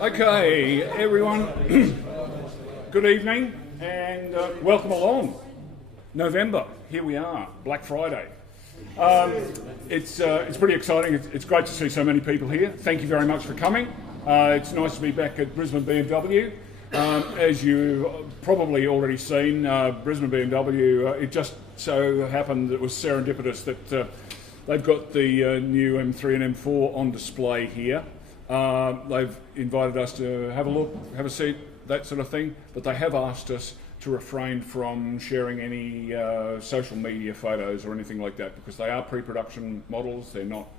Okay, everyone, good evening and welcome along. November, here we are, Black Friday. It's pretty exciting. It's great to see so many people here. Thank you very much for coming. It's nice to be back at Brisbane BMW. As you've probably already seen, Brisbane BMW, it just so happened that it was serendipitous that they've got the new M3 and M4 on display here. They've invited us to have a look, have a seat, that sort of thing, but they have asked us to refrain from sharing any social media photos or anything like that because they are pre-production models, they're not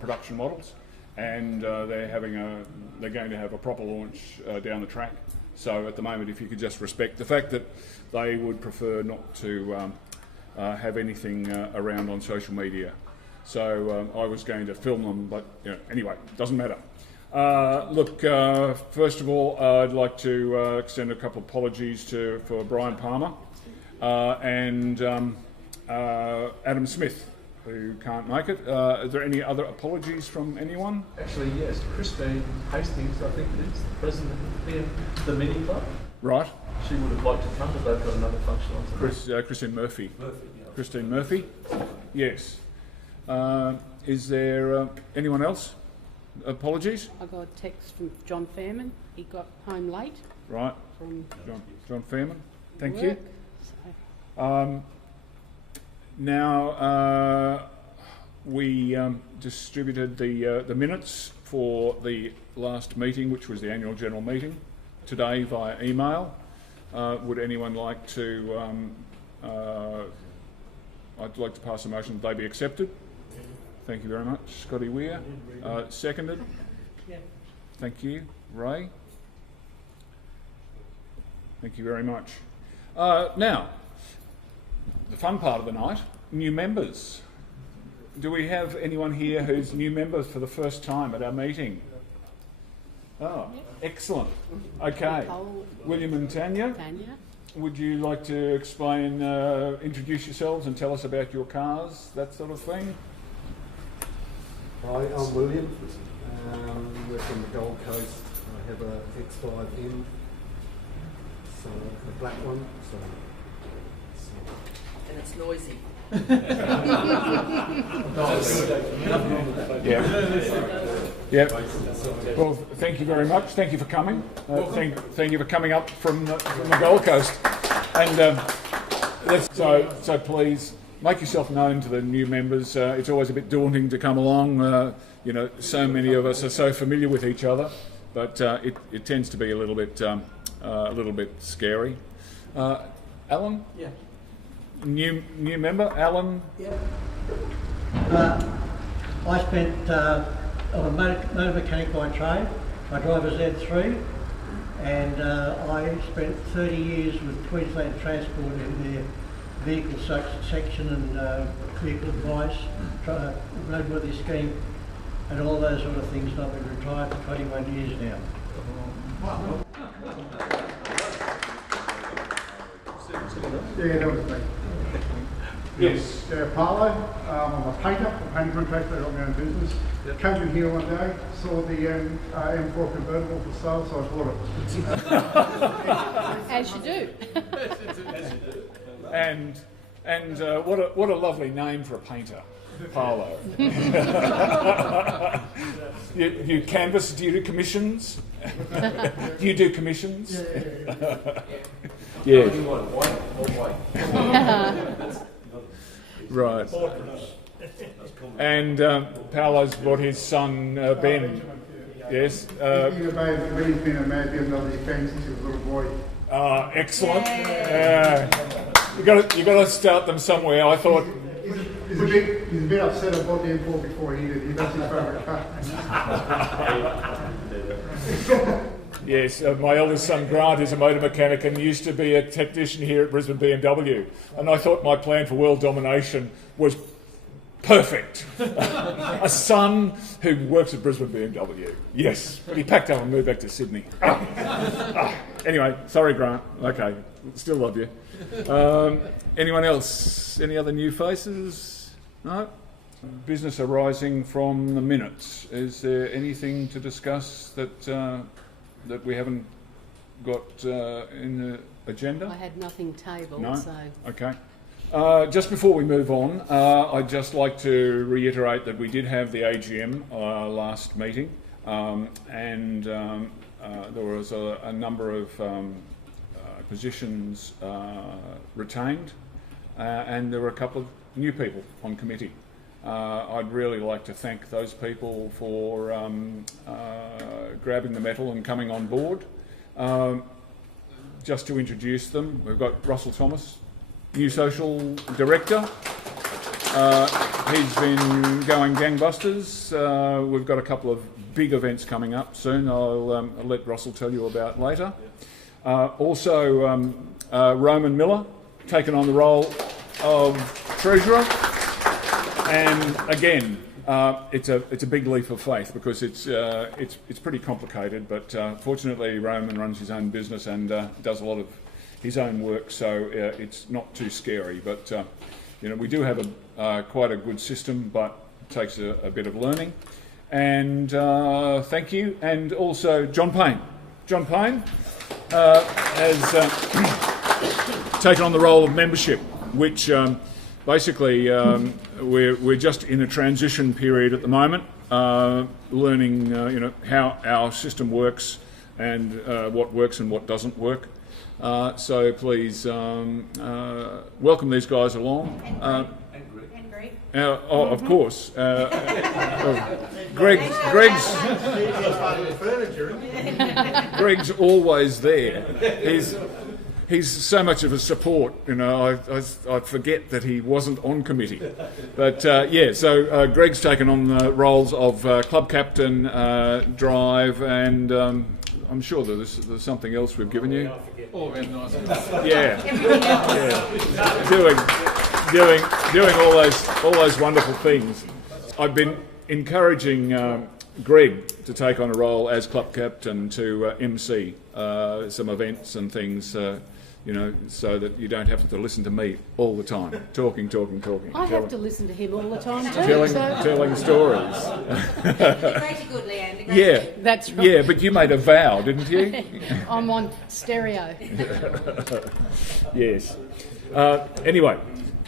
production models, and they're going to have a proper launch down the track. So at the moment, if you could just respect the fact that they would prefer not to have anything around on social media. So I was going to film them, but anyway, doesn't matter. Look, first of all, I'd like to extend a couple of apologies for Brian Palmer and Adam Smith, who can't make it. Are there any other apologies from anyone? Actually, yes. Christine Hastings, I think it is, the president of the Mini Club. Right. She would have liked to come, but they've got another function on tonight. Christine Murphy. Yeah. Christine Murphy? Yes. Is there anyone else? Apologies? I got a text from John Fairman. He got home late. Right. From John Fairman. Thank work, you. So. Now, we distributed the minutes for the last meeting, which was the annual general meeting, today via email. Would anyone like to... I'd like to pass a motion that they be accepted. Thank you very much. Scotty Weir. Seconded. Yeah. Thank you. Ray. Thank you very much. Now, the fun part of the night, new members. Do we have anyone here who's new members for the first time at our meeting? Oh, excellent. Okay. William and Tanya. Would you like to explain, introduce yourselves and tell us about your cars, that sort of thing? Hi, I'm William. We're from the Gold Coast. I have a X5M, so the black one. And it's noisy. Yeah. Well, thank you very much. Thank you for coming. Thank you for coming up from the Gold Coast. And so please make yourself known to the new members. It's always a bit daunting to come along. So many of us are so familiar with each other, but it tends to be a little bit scary. Alan? Yeah. New member, Alan? Yeah. I spent, I'm a motor mechanic by trade. I drive a Z3 and I spent 30 years with Queensland Transport in their vehicle section and vehicle advice, roadworthy scheme and all those sort of things. And I've been retired for 21 years now. Yeah, that was me. Yes. Paolo, I'm a painter, a painting contractor, I've got my own business. Yep. Came in here one day, saw the M4 convertible for sale, so I bought it. As you do. And what a lovely name for a painter, Paolo. you canvas? Do you do commissions? Do you do commissions? Yeah. Right. And Paolo's brought his son Ben. Yes. He's been a mad BMW fan since he was a little boy. Excellent. You got to start them somewhere. I thought. He's a bit upset I bought the M4 before he did. That's his favourite car. Yes, my eldest son Grant is a motor mechanic and used to be a technician here at Brisbane BMW. And I thought my plan for world domination was perfect. A son who works at Brisbane BMW. Yes, but he packed up and moved back to Sydney. Anyway, sorry Grant. Okay, still love you. Anyone else? Any other new faces? No? Business arising from the minutes. Is there anything to discuss that we haven't got in the agenda? I had nothing tabled, No? so Okay. Just before we move on, I'd just like to reiterate that we did have the AGM last meeting, and there was a number of positions retained, and there were a couple of new people on committee. I'd really like to thank those people for grabbing the mettle and coming on board. Just to introduce them, we've got Russell Thomas, new social director. He's been going gangbusters. We've got a couple of big events coming up soon. I'll let Russell tell you about later. Also, Roman Miller, taken on the role of treasurer. And again, it's a big leap of faith because it's pretty complicated. But fortunately, Roman runs his own business and does a lot of his own work, so it's not too scary. But we do have quite a good system, but it takes a bit of learning. And thank you. And also John Payne. John Payne has taken on the role of membership, which basically we're just in a transition period at the moment, learning how our system works and what works and what doesn't work. So please welcome these guys along. And Greg. Of course. Greg's always there. He's so much of a support, I forget that he wasn't on committee. But so Greg's taken on the roles of club captain, drive, and I'm sure that there's something else we've given you. Oh, very nice. Yeah, doing all those wonderful things. I've been encouraging Greg to take on a role as club captain to MC some events and things, so that you don't have to listen to me all the time, talking. I have to listen to him all the time too. Telling stories. Greg's good, Leanne. Yeah, That's right. yeah, but you made a vow, didn't you? I'm on stereo. Yes. Anyway,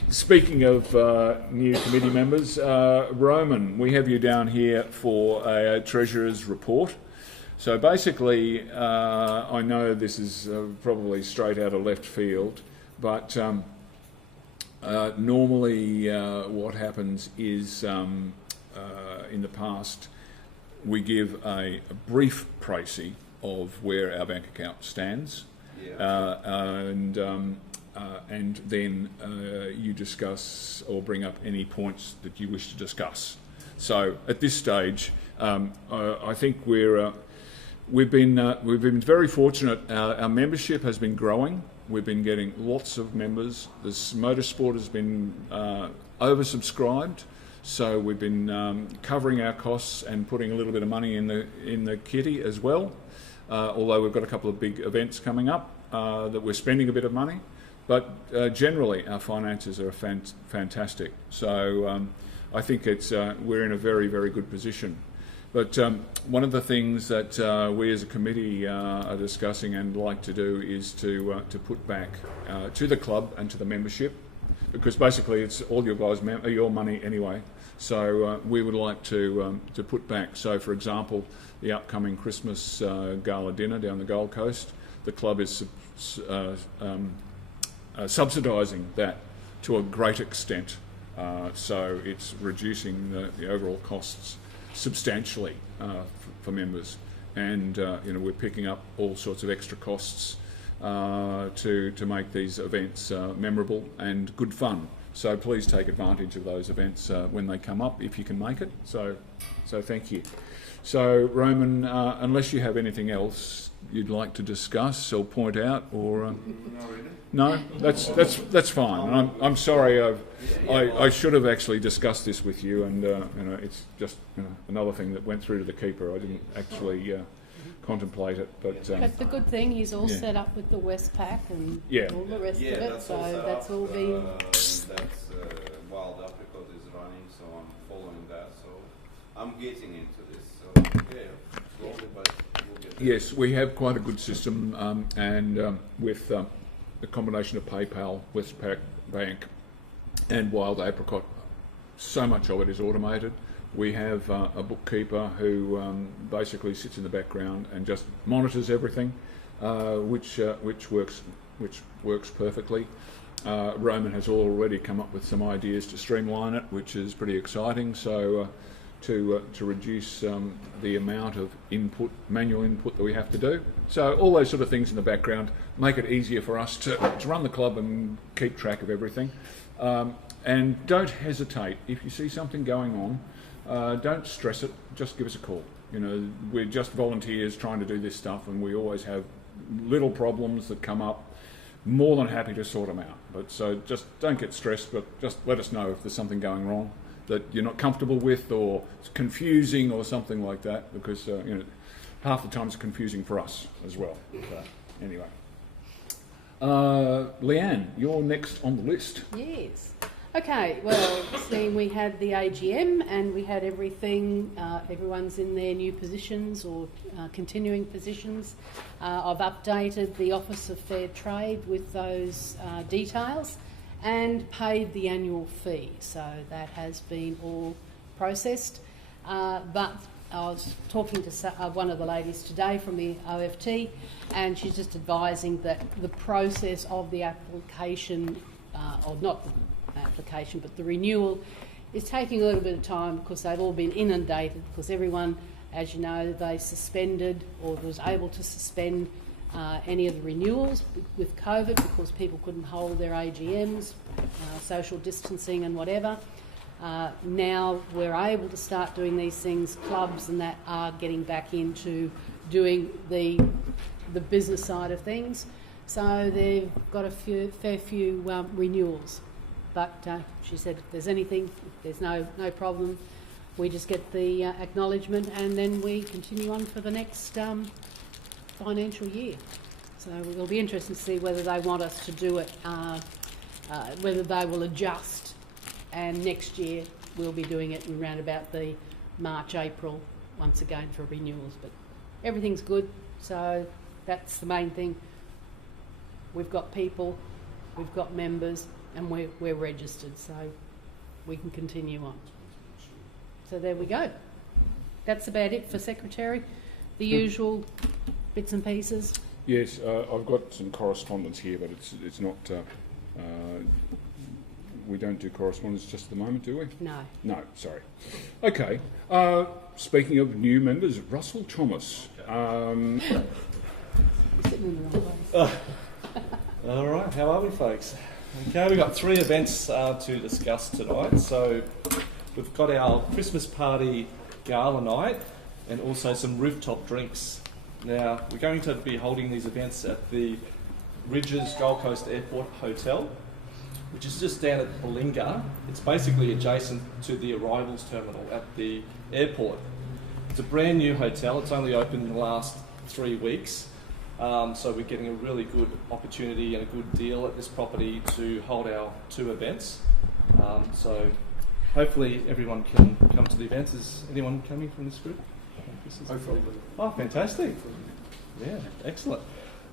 speaking of new committee members, Roman, we have you down here for a treasurer's report. So basically, I know this is probably straight out of left field, but normally what happens is in the past we give a brief précis of where our bank account stands, and then you discuss or bring up any points that you wish to discuss. So at this stage, I think we've been very fortunate. Our membership has been growing. We've been getting lots of members. This motorsport has been oversubscribed, so we've been covering our costs and putting a little bit of money in the kitty as well. Although we've got a couple of big events coming up that we're spending a bit of money, but generally our finances are fantastic. So I think we're in a very, very good position. But one of the things that we as a committee are discussing and like to do is to put back to the club and to the membership, because basically it's all your guys' your money anyway. So we would like to put back. So, for example, the upcoming Christmas gala dinner down the Gold Coast, the club is subsidising that to a great extent. So it's reducing the overall costs substantially for members, and we're picking up all sorts of extra costs to make these events memorable and good fun. So please take advantage of those events when they come up, if you can make it. So thank you. So Roman, unless you have anything else you'd like to discuss or point out, or no, that's fine. I'm sorry. I should have actually discussed this with you, and it's just another thing that went through to the keeper. I didn't actually contemplate it, but the good thing, he's all set up with the Westpac and all the rest of it, that's so all set that's up. all been... That's wilded up because it's running, so I'm I'm getting into this, so yeah, slowly, but we'll get there. Yes, we have quite a good system, and with the combination of PayPal, Westpac Bank, and Wild Apricot, so much of it is automated. We have a bookkeeper who basically sits in the background and just monitors everything, which works perfectly. Roman has already come up with some ideas to streamline it, which is pretty exciting. So to reduce the amount of manual input that we have to do. So all those sort of things in the background make it easier for us to run the club and keep track of everything. And don't hesitate if you see something going on. Don't stress it. Just give us a call. You know, we're just volunteers trying to do this stuff, and we always have little problems that come up. More than happy to sort them out. But so just don't get stressed. But just let us know if there's something going wrong that you're not comfortable with, or it's confusing, or something like that. Because you know, half the time it's confusing for us as well. Anyway, Leanne, you're next on the list. Yes. Okay, well, seeing we had the AGM and we had everything, everyone's in their new positions or continuing positions. I've updated the Office of Fair Trade with those details and paid the annual fee. So that has been all processed. But I was talking to one of the ladies today from the OFT, and she's just advising that the process of the application, or not the application, but the renewal is taking a little bit of time because they've all been inundated, because everyone, as you know, they suspended or was able to suspend any of the renewals with COVID because people couldn't hold their AGMs, social distancing and whatever. Now we're able to start doing these things. Clubs and that are getting back into doing the business side of things. So they've got a fair few renewals. But she said if there's anything, if there's no problem, we just get the acknowledgement and then we continue on for the next financial year. So it'll be interesting to see whether they want us to do it, whether they will adjust, and next year we'll be doing it in around about the March, April once again for renewals. But everything's good, so that's the main thing. We've got people, we've got members, and we're registered, so we can continue on. So there we go. That's about it for Secretary. The usual bits and pieces. Yes, I've got some correspondence here, but it's not. We don't do correspondence just at the moment, do we? No. No, sorry. Okay. Speaking of new members, Russell Thomas. Sitting in the wrong place. All right, how are we, folks? Okay, we've got 3 events to discuss tonight. So we've got our Christmas party gala night and also some rooftop drinks. Now, we're going to be holding these events at the Ridges Gold Coast Airport Hotel, which is just down at Palinga. It's basically adjacent to the arrivals terminal at the airport. It's a brand new hotel. It's only opened in the last 3 weeks. So we're getting a really good opportunity and a good deal at this property to hold our 2 events. So hopefully everyone can come to the events. Is anyone coming from this group? Oh, fantastic. Yeah, excellent.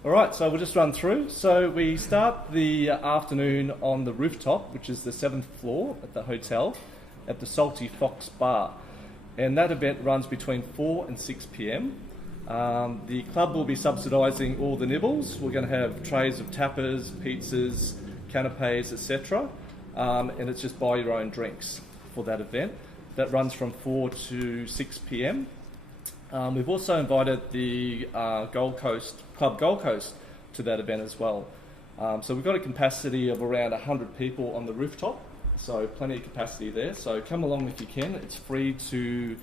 All right, so we'll just run through. So we start the afternoon on the rooftop, which is the 7th floor at the hotel, at the Salty Fox Bar. And that event runs between 4 and 6 p.m. The club will be subsidising all the nibbles. We're going to have trays of tapas, pizzas, canapes, etc. And it's just buy your own drinks for that event. That runs from 4 to 6 p.m. We've also invited the Club Gold Coast to that event as well. So we've got a capacity of around 100 people on the rooftop, so plenty of capacity there. So come along if you can. It's free to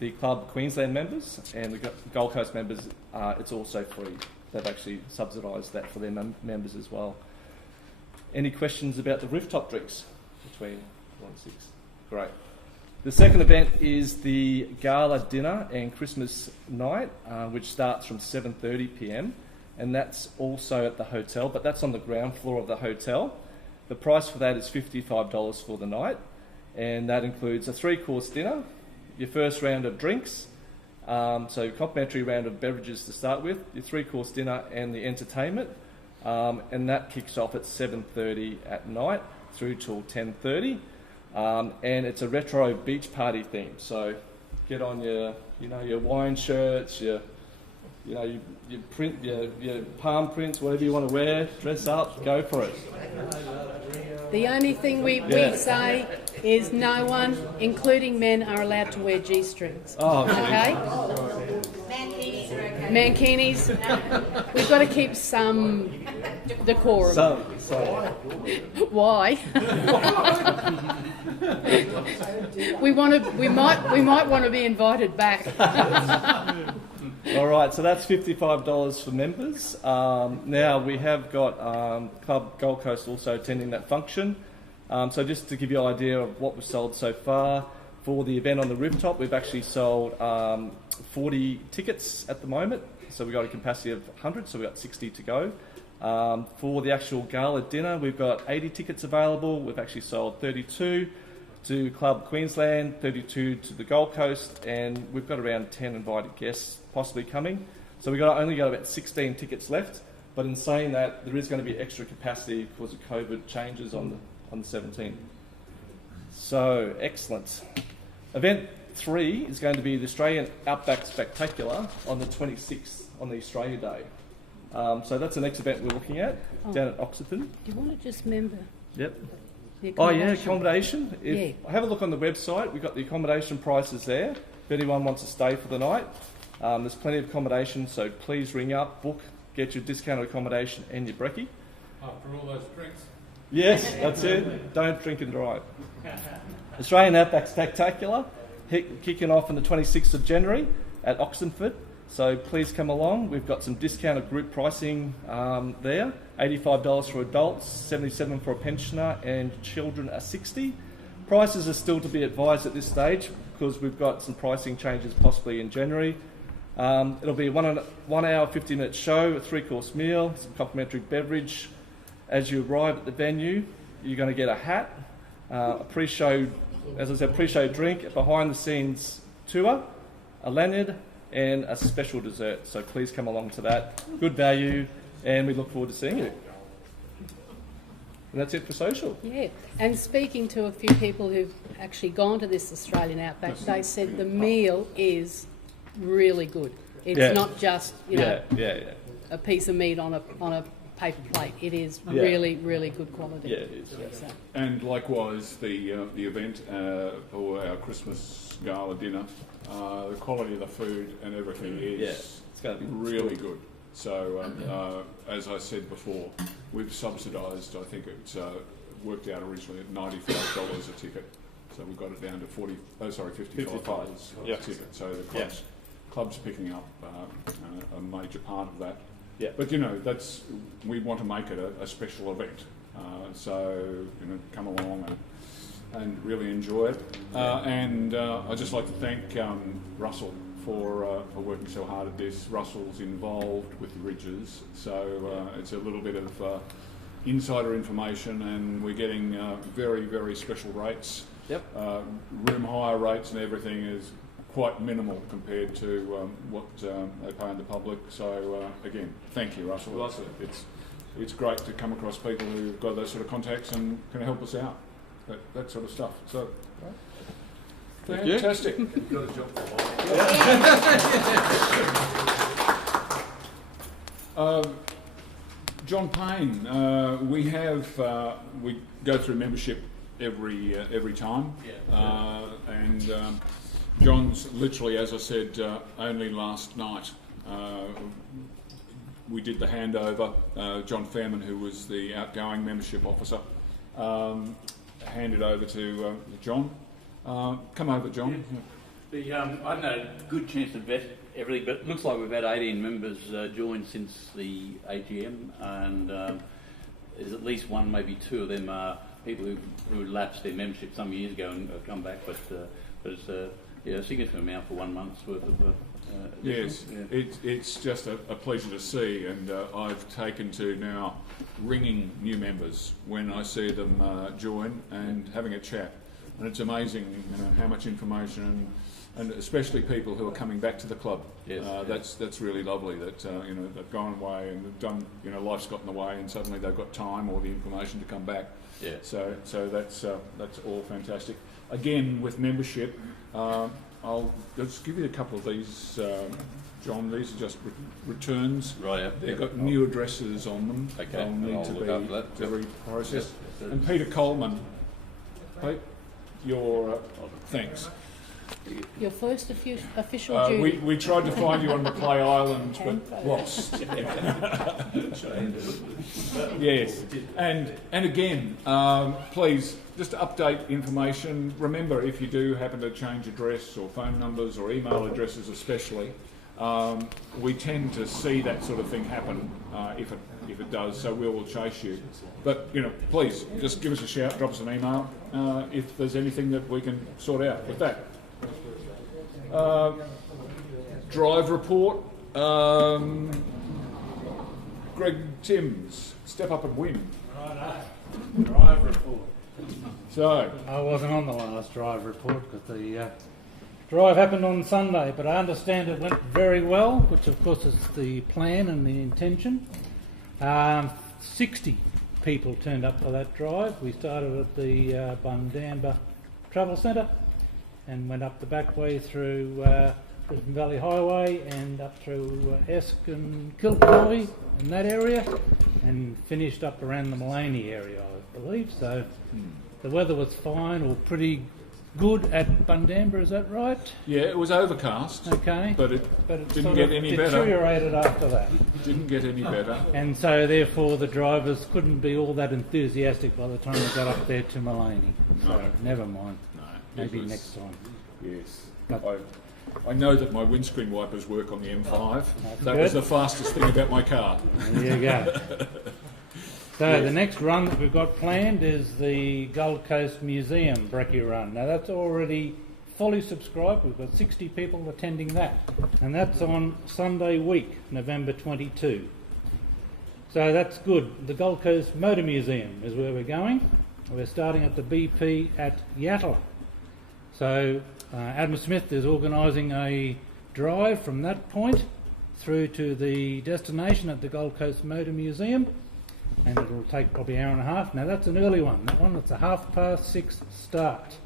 the Club Queensland members, and the Gold Coast members, it's also free. They've actually subsidised that for their members as well. Any questions about the rooftop drinks between 1 and 6? Great. The second event is the gala dinner and Christmas night, which starts from 7:30 p.m, and that's also at the hotel, but that's on the ground floor of the hotel. The price for that is $55 for the night, and that includes a 3-course dinner, your first round of drinks, so complimentary round of beverages to start with, your 3-course dinner and the entertainment, and that kicks off at 7:30 at night through till 10:30, and it's a retro beach party theme. So get on your wine shirts, your print, your palm prints, whatever you want to wear, dress up, go for it. The only thing we say is no one, including men, are allowed to wear G-strings. Oh, okay? Mankinis are okay. Mankinis. We've got to keep some decorum. So Why? we might want to be invited back. all right, so that's $55 for members. Now we have got Club Gold Coast also attending that function. So just to give you an idea of what we've sold so far, for the event on the rooftop, we've actually sold 40 tickets at the moment. So we've got a capacity of 100, so we've got 60 to go. For the actual gala dinner, we've got 80 tickets available. We've actually sold 32 to Club Queensland, 32 to the Gold Coast, and we've got around 10 invited guests possibly coming. So we've only got about 16 tickets left, but in saying that, there is going to be extra capacity because of COVID changes on the 17th. So, excellent. Event 3 is going to be the Australian Outback Spectacular on the 26th, on the Australia Day. So that's the next event we're looking at, down at Oxford. Do you want to just remember? Yep. The Accommodation. Have a look on the website. We've got the accommodation prices there. If anyone wants to stay for the night, there's plenty of accommodation, so please ring up, book, get your discounted accommodation and your brekkie. After all those drinks. Yes, that's it. Don't drink and drive. Australian Outback Spectacular, kicking off on the 26th of January at Oxenford. So please come along. We've got some discounted group pricing there. $85 for adults, $77 for a pensioner, and children are $60. Prices are still to be advised at this stage because we've got some pricing changes possibly in January. It'll be a 1 hour, 50-minute show, a 3-course meal, some complimentary beverage. As you arrive at the venue, you're going to get a hat, a pre-show, as I said, pre-show drink, a behind-the-scenes tour, a lanyard, and a special dessert. So please come along to that. Good value, and we look forward to seeing you. And that's it for social. Yeah, and speaking to a few people who've actually gone to this Australian Outback, they said the meal is really good. It's not just a piece of meat on a paper plate. It is really, really good quality. Yeah, it is. Yeah. So. And likewise, the event for our Christmas gala dinner, the quality of the food and everything is it's going to be really good. So, as I said before, we've subsidised. I think it's worked out originally at $95 a ticket. So we've got it down to $55 a ticket. So the club's picking up a major part of that. Yeah. But we want to make it a special event. So come along and really enjoy it. And I'd just like to thank Russell for working so hard at this. Russell's involved with the Ridges, so it's a little bit of insider information, and we're getting very, very special rates. Yep. Room hire rates and everything is quite minimal compared to what they pay in the public. So again, thank you, Russell. It's great to come across people who've got those sort of contacts and can help us out. That sort of stuff. So. Fantastic. You've got a job for a while. John Payne, we go through membership every time, and John's literally, as I said, only last night we did the handover. John Fairman, who was the outgoing membership officer, handed over to John. Come over, John. I've had a good chance to vet everything, but it looks like we've had 18 members join since the AGM, and there's at least one, maybe two of them are people who lapsed their membership some years ago and have come back, but it's a significant amount for 1 month's worth of yes, it's just a pleasure to see, and I've taken to now ringing new members when I see them join and having a chat. And it's amazing, how much information and especially people who are coming back to the club. Yes, That's really lovely that they've gone away and they've done, life's got in the way and suddenly they've got time or the inclination to come back. Yeah. So that's all fantastic. Again, with membership, I'll just give you a couple of these, John. These are just returns. Right. They've got new addresses on them. Okay. They'll need I'll to look after that. be processed. Yep. And Peter Coleman, Pete, your thanks. Your first official duty. We tried to find you on the Clay Islands, but Okay. lost. Yes, and again, please just update information. Remember, if you do happen to change address or phone numbers or email addresses, especially, we tend to see that sort of thing happen if it does. So we will chase you. But please just give us a shout, drop us an email if there's anything that we can sort out with that. Drive report. Greg Timms, step up and win. Drive report. So, I wasn't on the last drive report because the drive happened on Sunday, but I understand it went very well, which of course is the plan and the intention. 60 people turned up for that drive. We started at the Bundamba Travel Centre and went up the back way through Brisbane Valley Highway and up through Esk and Kilpilloy in that area and finished up around the Maloney area, I believe. So the weather was fine or pretty good at Bundamba, is that right? yeah, it was overcast. Okay. But it didn't sort get of any better. deteriorated after that. Didn't get any better. And so therefore the drivers couldn't be all that enthusiastic by the time they got up there to Maloney. So No. never mind. No, Maybe it was- next time. Yes. But- I know that my windscreen wipers work on the M5. That good. was the fastest thing about my car. There you go. So the next run that we've got planned is the Gold Coast Museum Brekkie Run. Now that's already fully subscribed. We've got 60 people attending that. And that's on Sunday week, November 22. So that's good. The Gold Coast Motor Museum is where we're going. We're starting at the BP at Yatala. So Adam Smith is organising a drive from that point through to the destination at the Gold Coast Motor Museum, and it'll take probably an hour and a half. Now that's an early one. That one, it's a 6:30 start.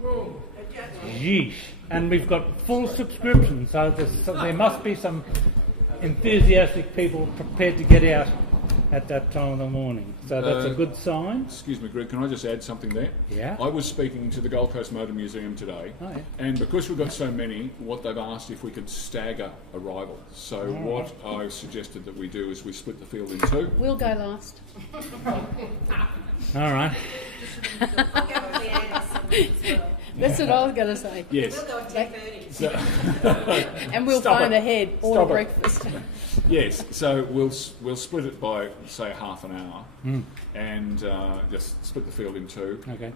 Yeesh. And we've got full subscription, so there must be some enthusiastic people prepared to get out at that time of the morning. So that's a good sign. Excuse me, Greg, can I just add something there? Yeah. I was speaking to the Gold Coast Motor Museum today, Oh, yeah. and because we've got so many, what they've asked if we could stagger arrival. So what I suggested that we do is we split the field in two. We'll go last. All right. I'll go with the Anderson as well. That's what I was going to say. Yes. We'll go at 10:30. So, And we'll Stop phone it. ahead, order Stop it. breakfast. yes. So we'll split it by say half an hour, and just split the field in two. Okay.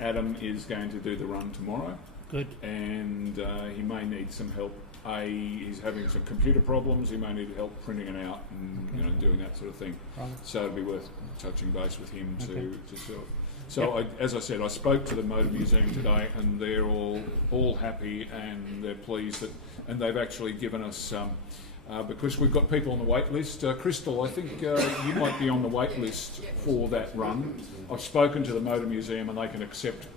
Adam is going to do the run tomorrow, Good. and he may need some help. He's having some computer problems. He may need help printing it out and doing that sort of thing. Right. So it'd be worth touching base with him Okay. to sort of. So as I said, I spoke to the Motor Museum today, and they're all happy and they're pleased that, and they've actually given us because we've got people on the wait list. Crystal, I think you might be on the wait list for that run. I've spoken to the Motor Museum and they can accept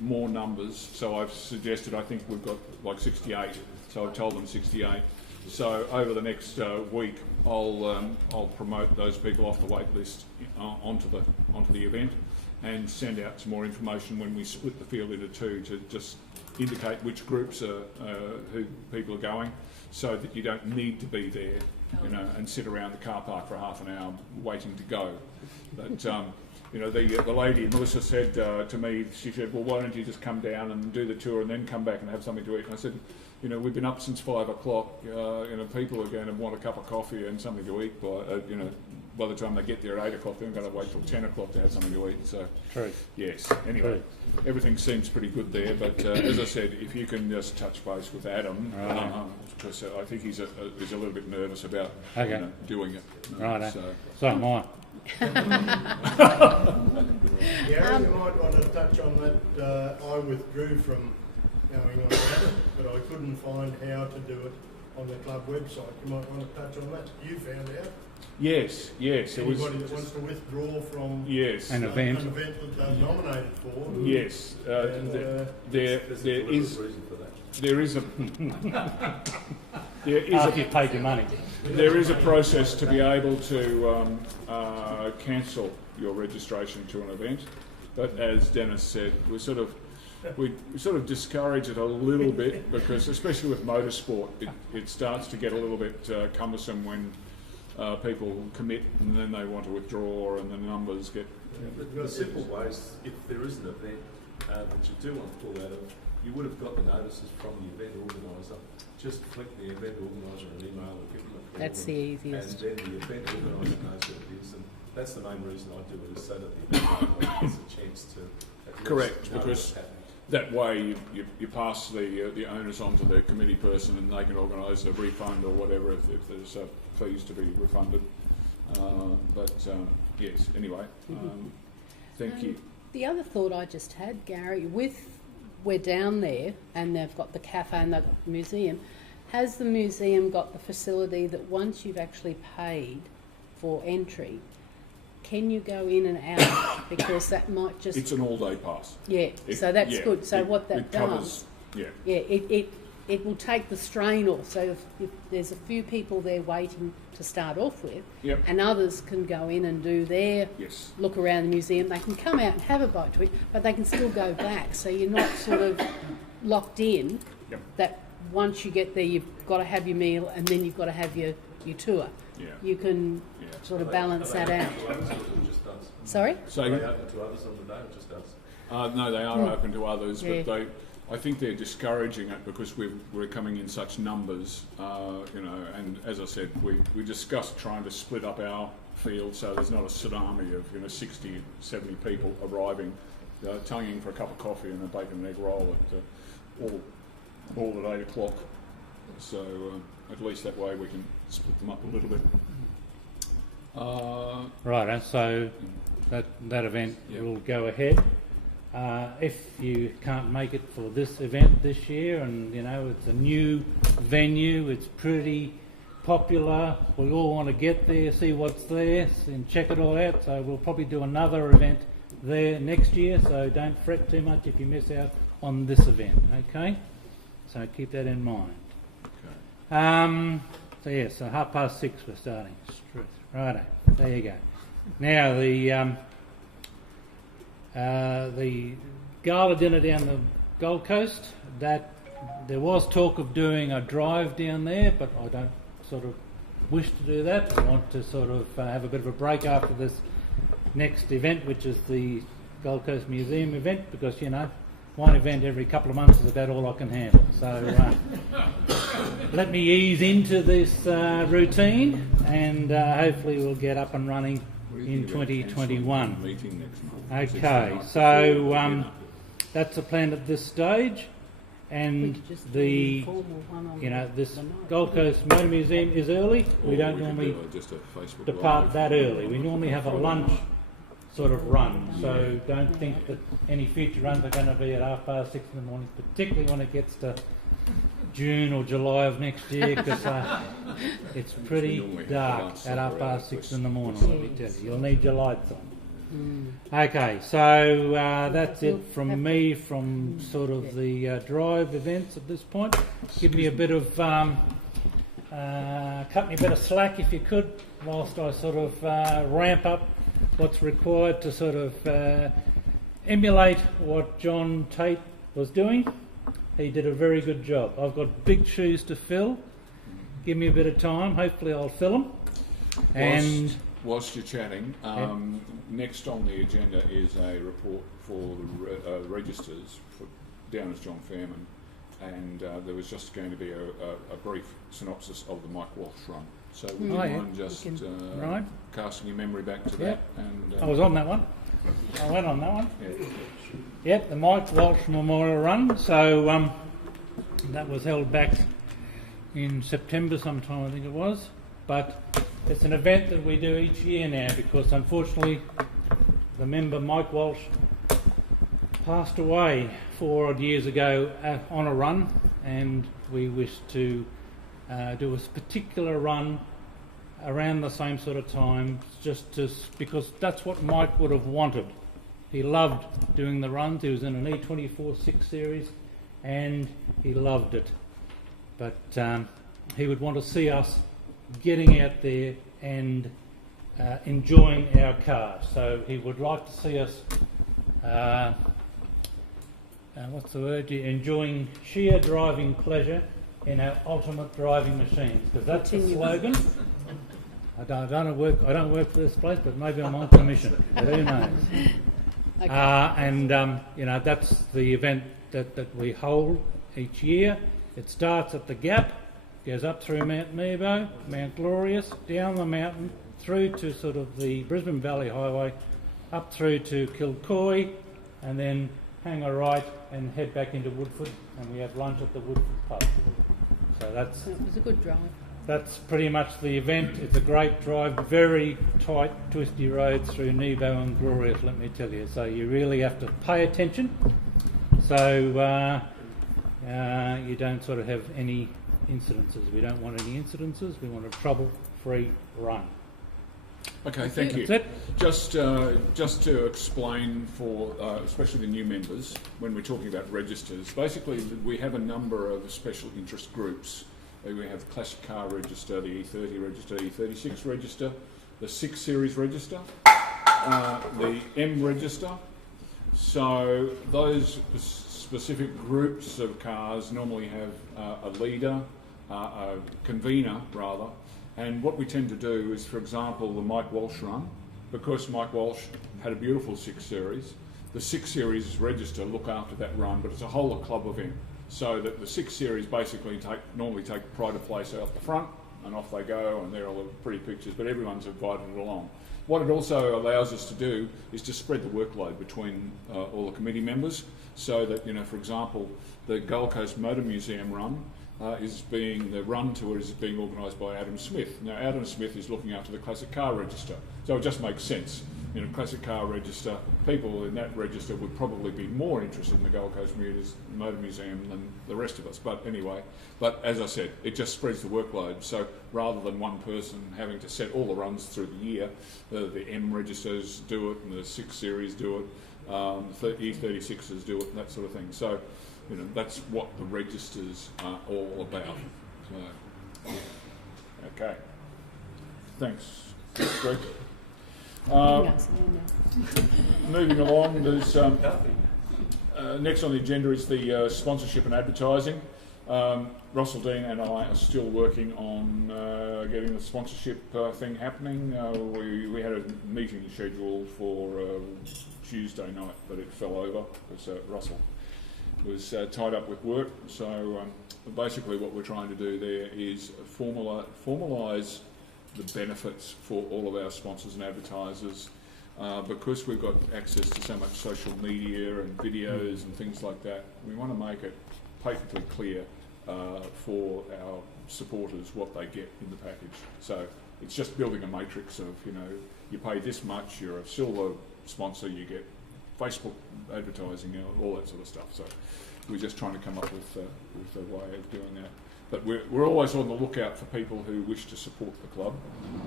more numbers. So I've suggested, I think we've got like 68. So I've told them 68. So over the next week, I'll promote those people off the wait list onto the event, and send out some more information when we split the field into two to just indicate which groups who people are going, so that you don't need to be there, and sit around the car park for half an hour waiting to go. But the lady Melissa said to me, she said, "Well, why don't you just come down and do the tour and then come back and have something to eat?" And I said, we've been up since 5 o'clock. People are going to want a cup of coffee and something to eat by the time they get there at 8 o'clock. They're going to wait till 10 o'clock to have something to eat. So, True. yes. Anyway, everything seems pretty good there. But as I said, if you can just touch base with Adam, because I think he's a little bit nervous about doing it. Right. So am I. Gary, you might want to touch on that. I withdrew from going on that, but I couldn't find how to do it on the club website. You might want to touch on that. You found out. Yes. Anybody that wants to withdraw from an event that they've nominated for. Yes. There is a after you've paid your money. There is a process to be able to cancel your registration to an event, but as Dennis said, we sort of discourage it a little bit because, especially with motorsport, it starts to get a little bit cumbersome when people commit and then they want to withdraw and the numbers get. The simple way is, if there is an event that you do want to pull out of, you would have got the notices from the event organiser. Just flick the event organiser an email or give them a call. That's the easiest. And then the event organiser knows what it is. And that's the main reason I do it, is so that the event organiser gets a chance to at least Correct, know because what's happening. that way you pass the onus on to the committee person and they can organise a refund or whatever if there's fees to be refunded. Yes, anyway, thank you. The other thought I just had, Gary, we're down there and they've got the cafe and they've got the museum. Has the museum got the facility that once you've actually paid for entry, can you go in and out? Because that might just... It's an all-day pass. Yeah, so that's good. So what that covers, does... Yeah, it will take the strain off. So if there's a few people there waiting to start off with, and others can go in and do their look around the museum, they can come out and have a bite to it, but they can still go back. So you're not sort of locked in that once you get there you've got to have your meal and then you've got to have your tour. You can sort of balance that out. Sorry? So are they open to others on the day or just us? No, they are open to others, but I think they're discouraging it because we're coming in such numbers, and as I said, we discussed trying to split up our field so there's not a tsunami of 60, 70 people arriving, tonguing for a cup of coffee and a bacon and egg roll at all at 8 o'clock. So at least that way we can split them up a little bit. Right, and so that event will go ahead. If you can't make it for this event this year, and it's a new venue, it's pretty popular, we all want to get there, see what's there and check it all out, so we'll probably do another event there next year, so don't fret too much if you miss out on this event, okay? So keep that in mind. Okay. So 6:30 we're starting. Righto, there you go. Now the gala dinner down the Gold Coast, that there was talk of doing a drive down there, but I don't sort of wish to do that. I want to sort of have a bit of a break after this next event, which is the Gold Coast Museum event, because one event every couple of months is about all I can handle. So let me ease into this routine, and hopefully we'll get up and running in 2021. Meeting next month. Okay, so that's the plan at this stage, and the this Gold Coast Motor Museum is early. We don't normally depart that early. We normally have a lunch sort of run, so don't think that any future runs are going to be at 6:30 in the morning, particularly when it gets to June or July of next year, because it's pretty dark at 6:30 in the morning, let me tell you. You'll need your lights on. Okay, so that's it from me from sort of the drive events at this point. Give me a bit of, cut me a bit of slack if you could, whilst I sort of ramp up what's required to sort of emulate what John Tate was doing. He did a very good job. I've got big shoes to fill. Give me a bit of time. Hopefully I'll fill them. And whilst you're chatting, next on the agenda is a report for the registers down as John Fairman, and there was just going to be a brief synopsis of the Mike Walsh run. So would you mind just casting your memory back to that? And I was on that one. I went on that one. Yep, the Mike Walsh Memorial Run. So that was held back in September sometime, I think it was. But it's an event that we do each year now, because unfortunately the member Mike Walsh passed away 4 odd years ago on a run, and we wished to do a particular run around the same sort of time, because that's what Mike would have wanted. He loved doing the runs. He was in an E24 6 Series, and he loved it. But he would want to see us getting out there and enjoying our cars. So he would like to see us, enjoying sheer driving pleasure in our ultimate driving machines, because that's the slogan. I don't work for this place, but maybe I'm on commission. But who knows? Okay. That's the event that we hold each year. It starts at the Gap, goes up through Mount Nebo, Mount Glorious, down the mountain, through to sort of the Brisbane Valley Highway, up through to Kilcoy, and then hang a right and head back into Woodford, and we have lunch at the Woodford pub. So it was a good drive. That's pretty much the event. It's a great drive, very tight, twisty roads through Nebo and Glorious, let me tell you. So you really have to pay attention, so you don't sort of have any incidences. We don't want any incidences. We want a trouble-free run. Okay, thank you. That's it. Just to explain for especially the new members, when we're talking about registers, basically we have a number of special interest groups. We have the Classic Car Register, the E30 Register, E36 Register, the 6 Series Register, the M Register. So those specific groups of cars normally have a leader, a convener rather, and what we tend to do is, for example, the Mike Walsh run, because Mike Walsh had a beautiful 6 Series, the 6 Series Register look after that run, but it's a whole club event. So that the 6 Series basically normally take pride of place out the front, and off they go, and they're all the pretty pictures, but everyone's invited along. What it also allows us to do is to spread the workload between all the committee members, so that, for example, the Gold Coast Motor Museum run is being organised by Adam Smith. Now, Adam Smith is looking after the Classic Car Register, so it just makes sense. Classic Car Register, people in that register would probably be more interested in the Gold Coast Motor Museum than the rest of us. But anyway, as I said, it just spreads the workload. So rather than one person having to set all the runs through the year, the M registers do it, and the 6 Series do it, the E36s do it, and that sort of thing. So, that's what the registers are all about. So, okay. Thanks, Greg. Moving along, there's next on the agenda is the sponsorship and advertising. Russell Dean and I are still working on getting the sponsorship thing happening. We had a meeting scheduled for Tuesday night, but it fell over because Russell was tied up with work. So basically what we're trying to do there is formalise the benefits for all of our sponsors and advertisers, because we've got access to so much social media and videos and things like that. We want to make it patently clear for our supporters what they get in the package. So it's just building a matrix of, you pay this much, you're a silver sponsor, you get Facebook advertising, all that sort of stuff. So we're just trying to come up with a way of doing that. But we're always on the lookout for people who wish to support the club.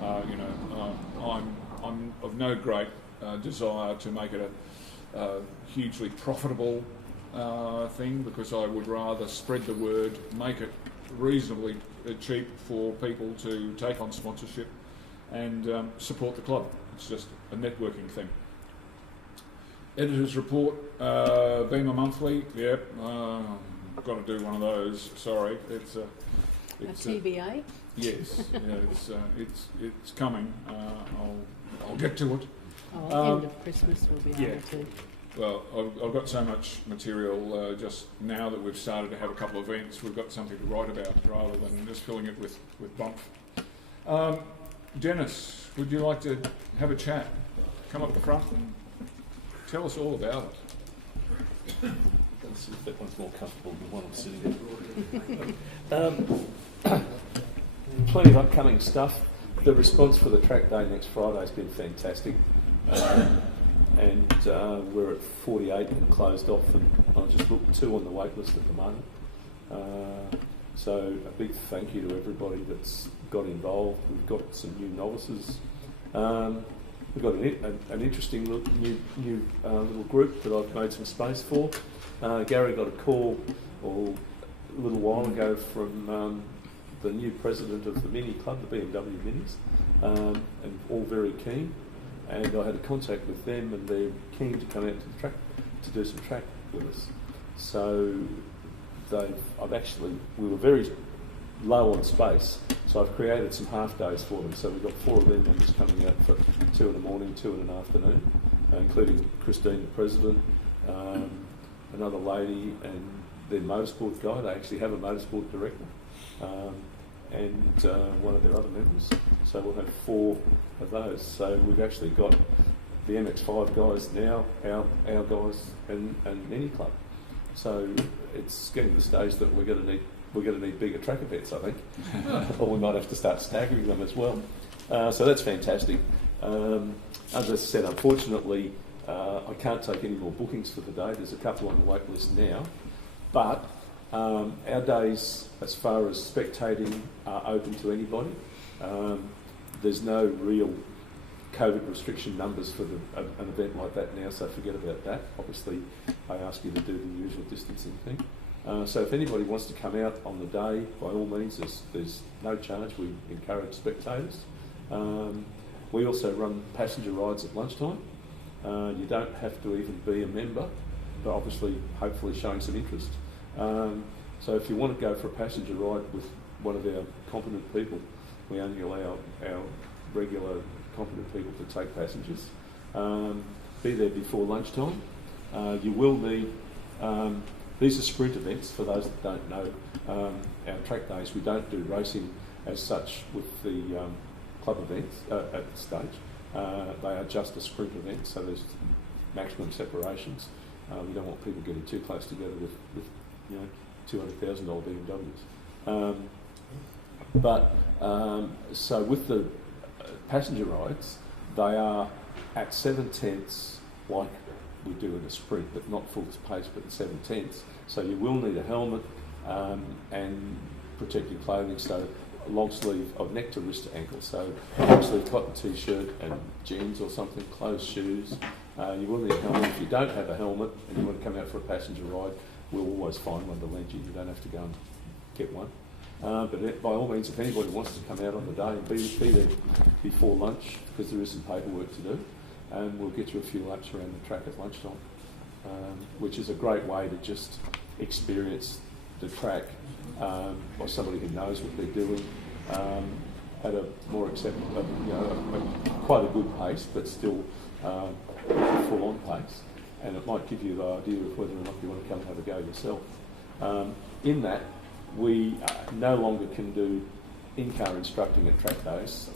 I'm of no great desire to make it a hugely profitable thing, because I would rather spread the word, make it reasonably cheap for people to take on sponsorship and support the club. It's just a networking thing. Editor's report, Beamer Monthly. Yep, I've got to do one of those. Sorry, it's a TBA. Yes, it's coming. I'll get to it. End of Christmas we'll be able to. Well, I've got so much material just now that we've started to have a couple of events. We've got something to write about rather than just filling it with bump. Dennis, would you like to have a chat? Come up the front and tell us all about it. Let's see if that one's more comfortable than the one I'm sitting in. Plenty of upcoming stuff. The response for the track day next Friday has been fantastic. and we're at 48 and closed off, and I just looked 2 on the wait list at the moment. So a big thank you to everybody that's got involved. We've got some new novices. We've got an interesting new little group that I've made some space for. Gary got a call a little while ago from the new president of the Mini Club, the BMW Minis, and all very keen. And I had a contact with them, and they're keen to come out to the track to do some track with us. So we were very low on space, so I've created some half days for them. So we've got 4 of them members coming out for 2 in the morning, 2 in the afternoon, including Christine, the president, another lady, and their motorsport guy. They actually have a motorsport director, and one of their other members. So we'll have 4 of those. So we've actually got the MX5 guys now, our guys, and Mini Club. So it's getting to the stage that we're going to need bigger track events, I think, or we might have to start staggering them as well. So that's fantastic. As I said, unfortunately, I can't take any more bookings for the day. There's a couple on the wait list now, but our days, as far as spectating, are open to anybody. There's no real COVID restriction numbers for an event like that now, so forget about that. Obviously, I ask you to do the usual distancing thing. So if anybody wants to come out on the day, by all means, there's no charge. We encourage spectators. We also run passenger rides at lunchtime. You don't have to even be a member, but obviously, hopefully showing some interest. So if you want to go for a passenger ride with one of our competent people, we only allow our regular competent people to take passengers. Be there before lunchtime. You will need, these are sprint events for those that don't know. Our track days, we don't do racing as such with the club events at the stage. They are just a sprint event, so there's maximum separations. We don't want people getting too close together with $200,000 BMWs. So with the passenger rides, they are at 7/10 like we do in a sprint, but not full pace, but at 7/10. So you will need a helmet and protective clothing, so long sleeve of neck to wrist to ankle. So long sleeve cotton t-shirt and jeans or something, closed shoes. You will need a helmet. If you don't have a helmet and you want to come out for a passenger ride, we'll always find one to lend you. You don't have to go and get one. But by all means, if anybody wants to come out on the day and be there before lunch, because there is some paperwork to do, and we'll get you a few laps around the track at lunchtime, which is a great way to just experience the track by somebody who knows what they're doing at a more acceptable, quite a good pace, but still full-on pace. And it might give you the idea of whether or not you want to come and have a go yourself. In that, we no longer can do in-car instructing at track days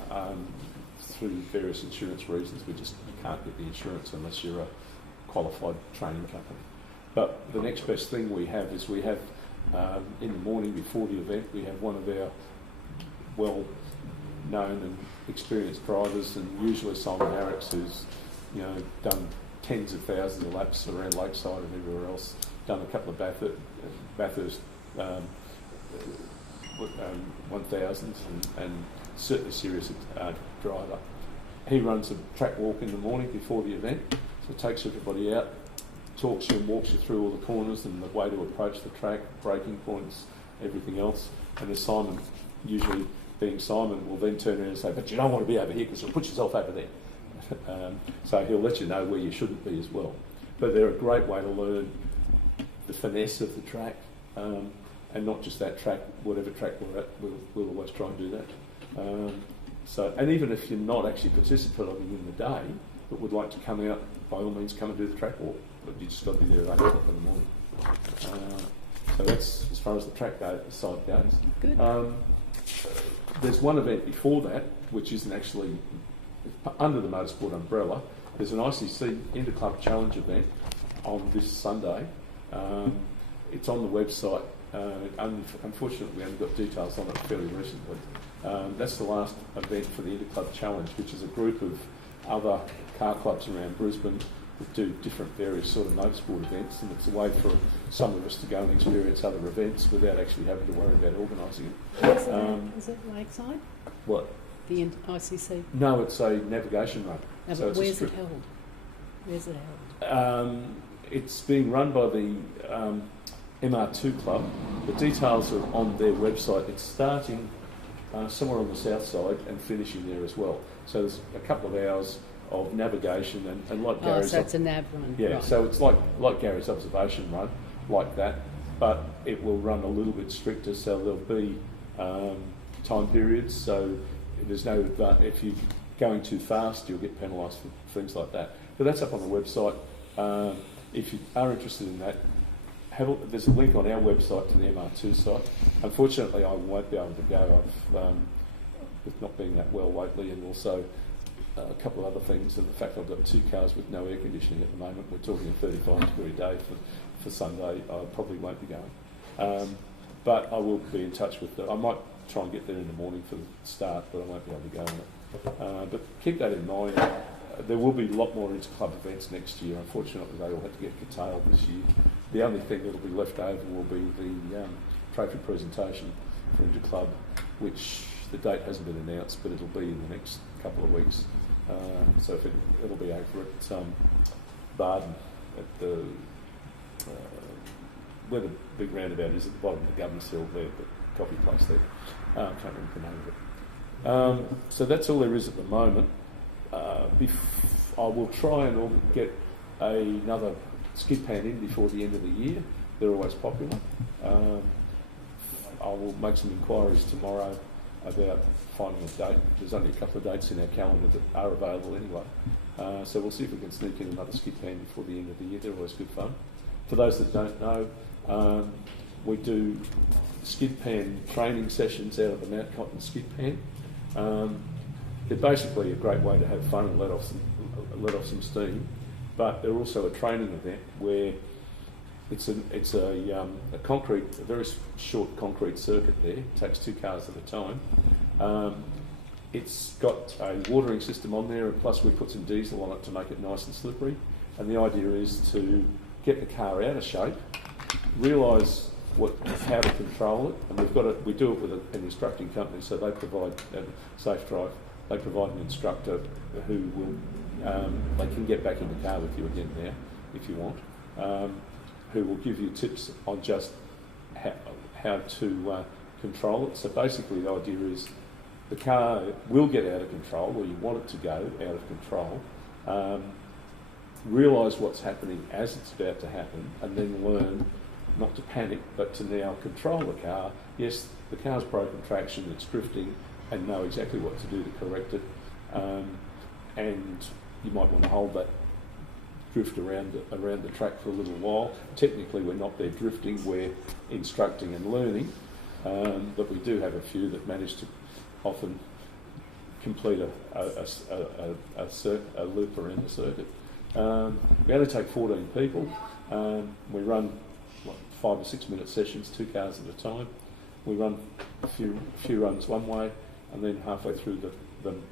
through various insurance reasons. You can't get the insurance unless you're a qualified training company. But the next best thing we have is in the morning before the event, we have one of our well-known and experienced drivers, and usually Simon Harricks, who's done tens of thousands of laps around Lakeside and everywhere else, done a couple of Bathurst 1000s and certainly serious driver. He runs a track walk in the morning before the event, so takes everybody out, talks you and walks you through all the corners and the way to approach the track, braking points, everything else. And then Simon, usually being Simon, will then turn around and say, but you don't want to be over here because you'll put yourself over there. So he'll let you know where you shouldn't be as well. But they're a great way to learn the finesse of the track, and not just that track, whatever track we're at, we'll always try and do that. And even if you're not actually participating in the day, but would like to come out, by all means come and do the track walk, but you just got to be there at 8 o'clock in the morning. So that's as far as the track side goes. Good. There's one event before that, which isn't actually under the motorsport umbrella. There's an ICC Interclub Challenge event on this Sunday. It's on the website. Unfortunately, we haven't got details on it fairly recently. That's the last event for the Interclub Challenge, which is a group of other car clubs around Brisbane that do different various sort of motorsport events, and it's a way for some of us to go and experience other events without actually having to worry about organising it. Is it Lakeside? What? The ICC? No, it's a navigation run. No, So but it's a where's it strip. held? Where's it held? It's being run by the MR2 Club. The details are on their website. It's starting somewhere on the south side and finishing there as well. So there's a couple of hours of navigation and like Gary's... so it's a nav run. Yeah, right. so it's like Gary's observation run, like that, but it will run a little bit stricter, so there'll be time periods, so there's no... if you're going too fast, you'll get penalised for things like that. But that's up on the website. If you are interested in that, there's a link on our website to the MR2 site. Unfortunately, I won't be able to go. I've with not being that well lately, and also a couple of other things, and the fact I've got 2 cars with no air conditioning at the moment. We're talking a 35-degree day for Sunday. I probably won't be going, but I will be in touch with them. I might try and get there in the morning for the start, but I won't be able to go on it. But keep that in mind. There will be a lot more inter-club events next year. Unfortunately, they all had to get curtailed this year. The only thing that will be left over will be the trophy presentation for inter-club, which the date hasn't been announced, but it'll be in the next couple of weeks. So it'll be over at Barden, at the where the big roundabout is at the bottom of the Governor's Hill there, the coffee place there. I can't remember the name of it. So that's all there is at the moment. I will try and get another skid pan in before the end of the year. They're always popular. I will make some inquiries tomorrow about finding a date. There's only a couple of dates in our calendar that are available anyway. So we'll see if we can sneak in another skid pan before the end of the year. They're always good fun. For those that don't know, we do skid pan training sessions out of the Mount Cotton skid pan. They're basically a great way to have fun and let off some steam, but they're also a training event where it's a very short concrete circuit there. It takes 2 cars at a time. It's got a watering system on there, and plus we put some diesel on it to make it nice and slippery. And the idea is to get the car out of shape, realise how to control it, and we do it with an instructing company, so they provide Safe Drive. They provide an instructor who will, they can get back in the car with you again now, if you want, who will give you tips on just how to control it. So basically the idea is the car will get out of control, or you want it to go out of control, realise what's happening as it's about to happen, and then learn not to panic, but to now control the car. Yes, the car's broken traction, it's drifting, and know exactly what to do to correct it. And you might want to hold that drift around the track for a little while. Technically, we're not there drifting, we're instructing and learning, but we do have a few that manage to often complete a loop around the circuit. We only take 14 people. We run 5 or 6 minute sessions, 2 cars at a time. We run a few runs one way, and then halfway through the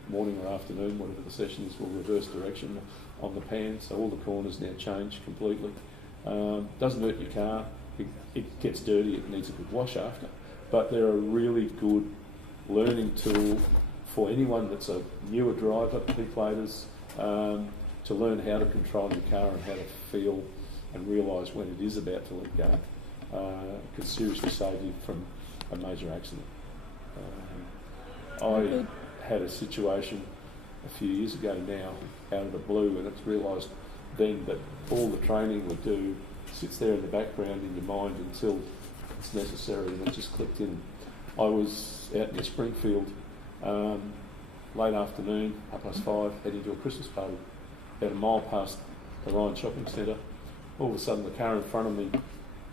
morning or afternoon, whatever the session is, we'll reverse direction on the pan, so all the corners now change completely. Doesn't hurt your car. It gets dirty, it needs a good wash after, but they're a really good learning tool for anyone that's a newer driver, P-platers, to learn how to control your car and how to feel and realise when it is about to let go. Could seriously save you from a major accident. I had a situation a few years ago now, out of the blue, and it's realised then that all the training we do sits there in the background in your mind until it's necessary, and it just clicked in. I was out near Springfield, late afternoon, 5:30, heading to a Christmas party, about a mile past the Ryan Shopping Centre. All of a sudden the car in front of me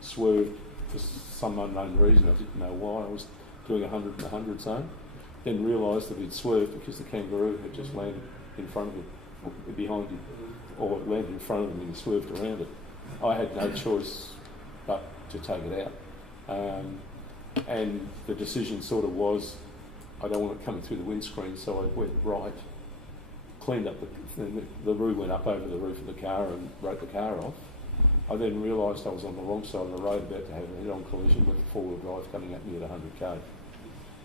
swerved for some unknown reason. I didn't know why. I was doing 100 in the 100 zone. Then realised that he'd swerved because the kangaroo had just landed in front of him, or behind him, or landed in front of him and he swerved around it. I had no choice but to take it out. And the decision sort of was, I don't want it coming through the windscreen, so I went right, cleaned up the roof went up over the roof of the car and wrote the car off. I then realised I was on the wrong side of the road about to have a head-on collision with the four-wheel drive coming at me at 100k.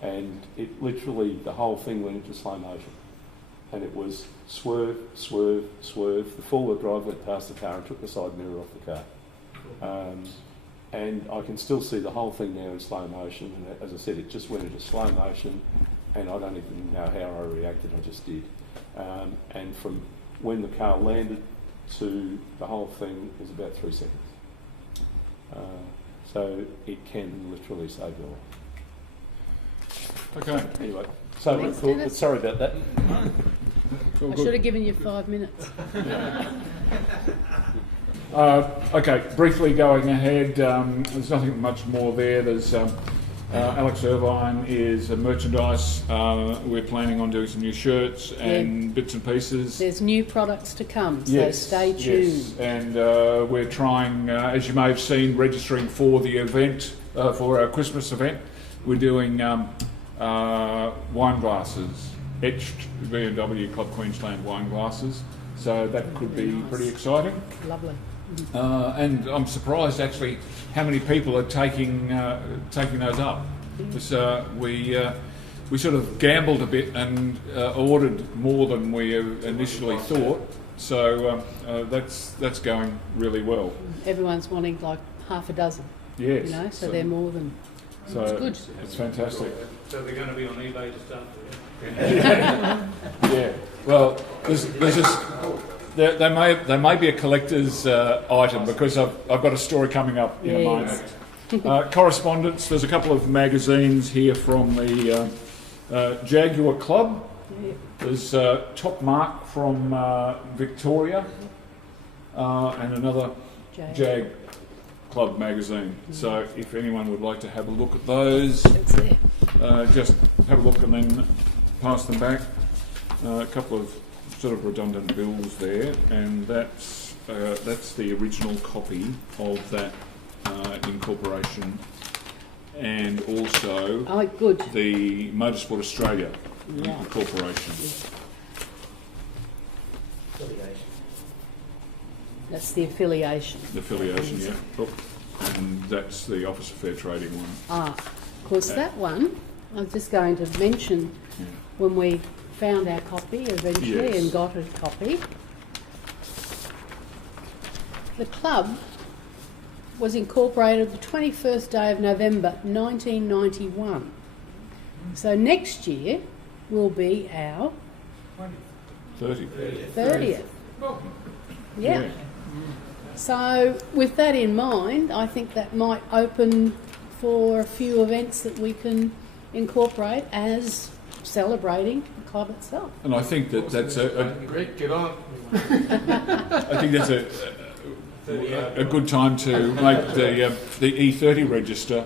And it literally, the whole thing went into slow motion. And it was swerve, swerve, swerve. The four-wheel drive went past the car and took the side mirror off the car. And I can still see the whole thing now in slow motion. And as I said, it just went into slow motion, and I don't even know how I reacted, I just did. And from when the car landed to the whole thing was about 3 seconds. So it can literally save your life. Okay. Anyway, so Thanks, sorry about that. I should have given you 5 minutes. Okay, briefly going ahead, there's nothing much more there. There's Alex Irvine is a merchandise. We're planning on doing some new shirts and bits and pieces. There's new products to come, so stay tuned. Yes, and we're trying, as you may have seen, registering for the event, for our Christmas event. We're doing wine glasses, etched BMW Club Queensland wine glasses. So that could be pretty exciting. Lovely. And I'm surprised actually how many people are taking those up. Because we sort of gambled a bit and ordered more than we initially thought. So that's going really well. Everyone's wanting like half a dozen. Yes. You know, so they're more than. So it's good. It's fantastic. So they're going to be on eBay to start with. Yeah. Well, there's just. They may be a collector's item because I've got a story coming up in a moment. Correspondence, there's a couple of magazines here from the Jaguar Club. There's Top Mark from Victoria and another Jag Club magazine. So if anyone would like to have a look at those, just have a look and then pass them back. A couple of sort of redundant bills there, and that's the original copy of that incorporation, and also the Motorsport Australia incorporation. That's the affiliation. The affiliation, yeah. Oh, and that's the Office of Fair Trading one. Of course, that one, I was just going to mention when we found our copy eventually and got a copy. The club was incorporated the 21st day of November 1991. So next year will be our 30th. Yeah. So with that in mind, I think that might open for a few events that we can incorporate as celebrating the club itself. And I think that's Great, get on. I think that's a good time to make the E30 register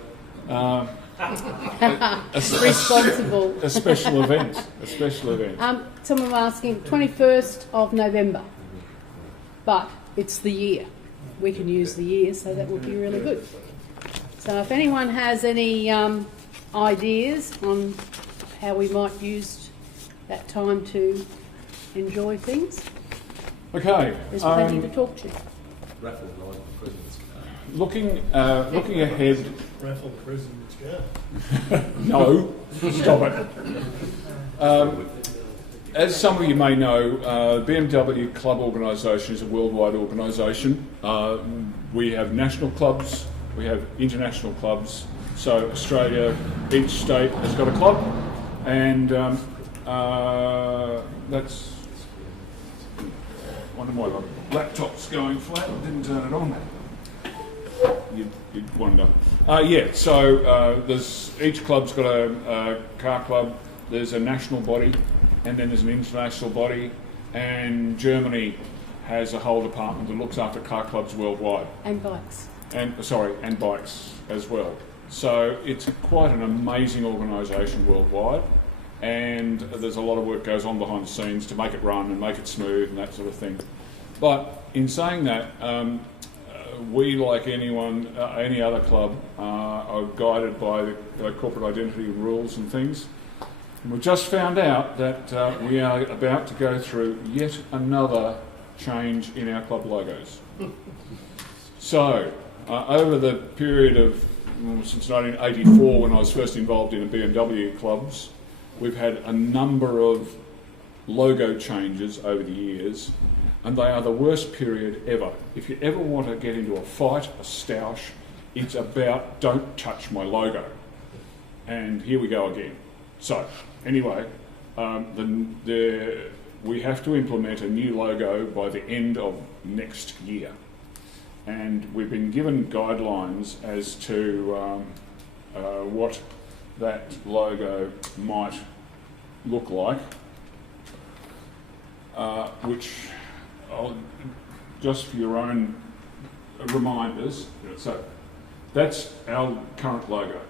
responsible. A special event. A special event. Someone asking 21st of November, but it's the year. We can use the year, so that would be really good. So if anyone has any ideas on how we might use that time to enjoy things, okay. There's plenty to talk to. Raffle night for President's Car. Looking ahead. Raffle the President's Car. No, stop it. As some of you may know, BMW Club organisation is a worldwide organisation. We have national clubs, we have international clubs. So Australia, each state has got a club, and that's one of my laptops going flat. Didn't turn it on. You'd wonder. So there's each club's got a car club. There's a national body, and then there's an international body. And Germany has a whole department that looks after car clubs worldwide. And bikes. And bikes as well. So it's quite an amazing organisation worldwide, and there's a lot of work goes on behind the scenes to make it run and make it smooth and that sort of thing. But in saying that, we, like anyone, any other club, are guided by the corporate identity rules and things. And we've just found out that we are about to go through yet another change in our club logos. So, over the period of since 1984, when I was first involved in the BMW clubs, we've had a number of logo changes over the years, and they are the worst period ever. If you ever want to get into a fight, a stoush, it's about don't touch my logo. And here we go again. So, anyway, we have to implement a new logo by the end of next year. And we've been given guidelines as to what that logo might look like, which just for your own reminders. So that's our current logo.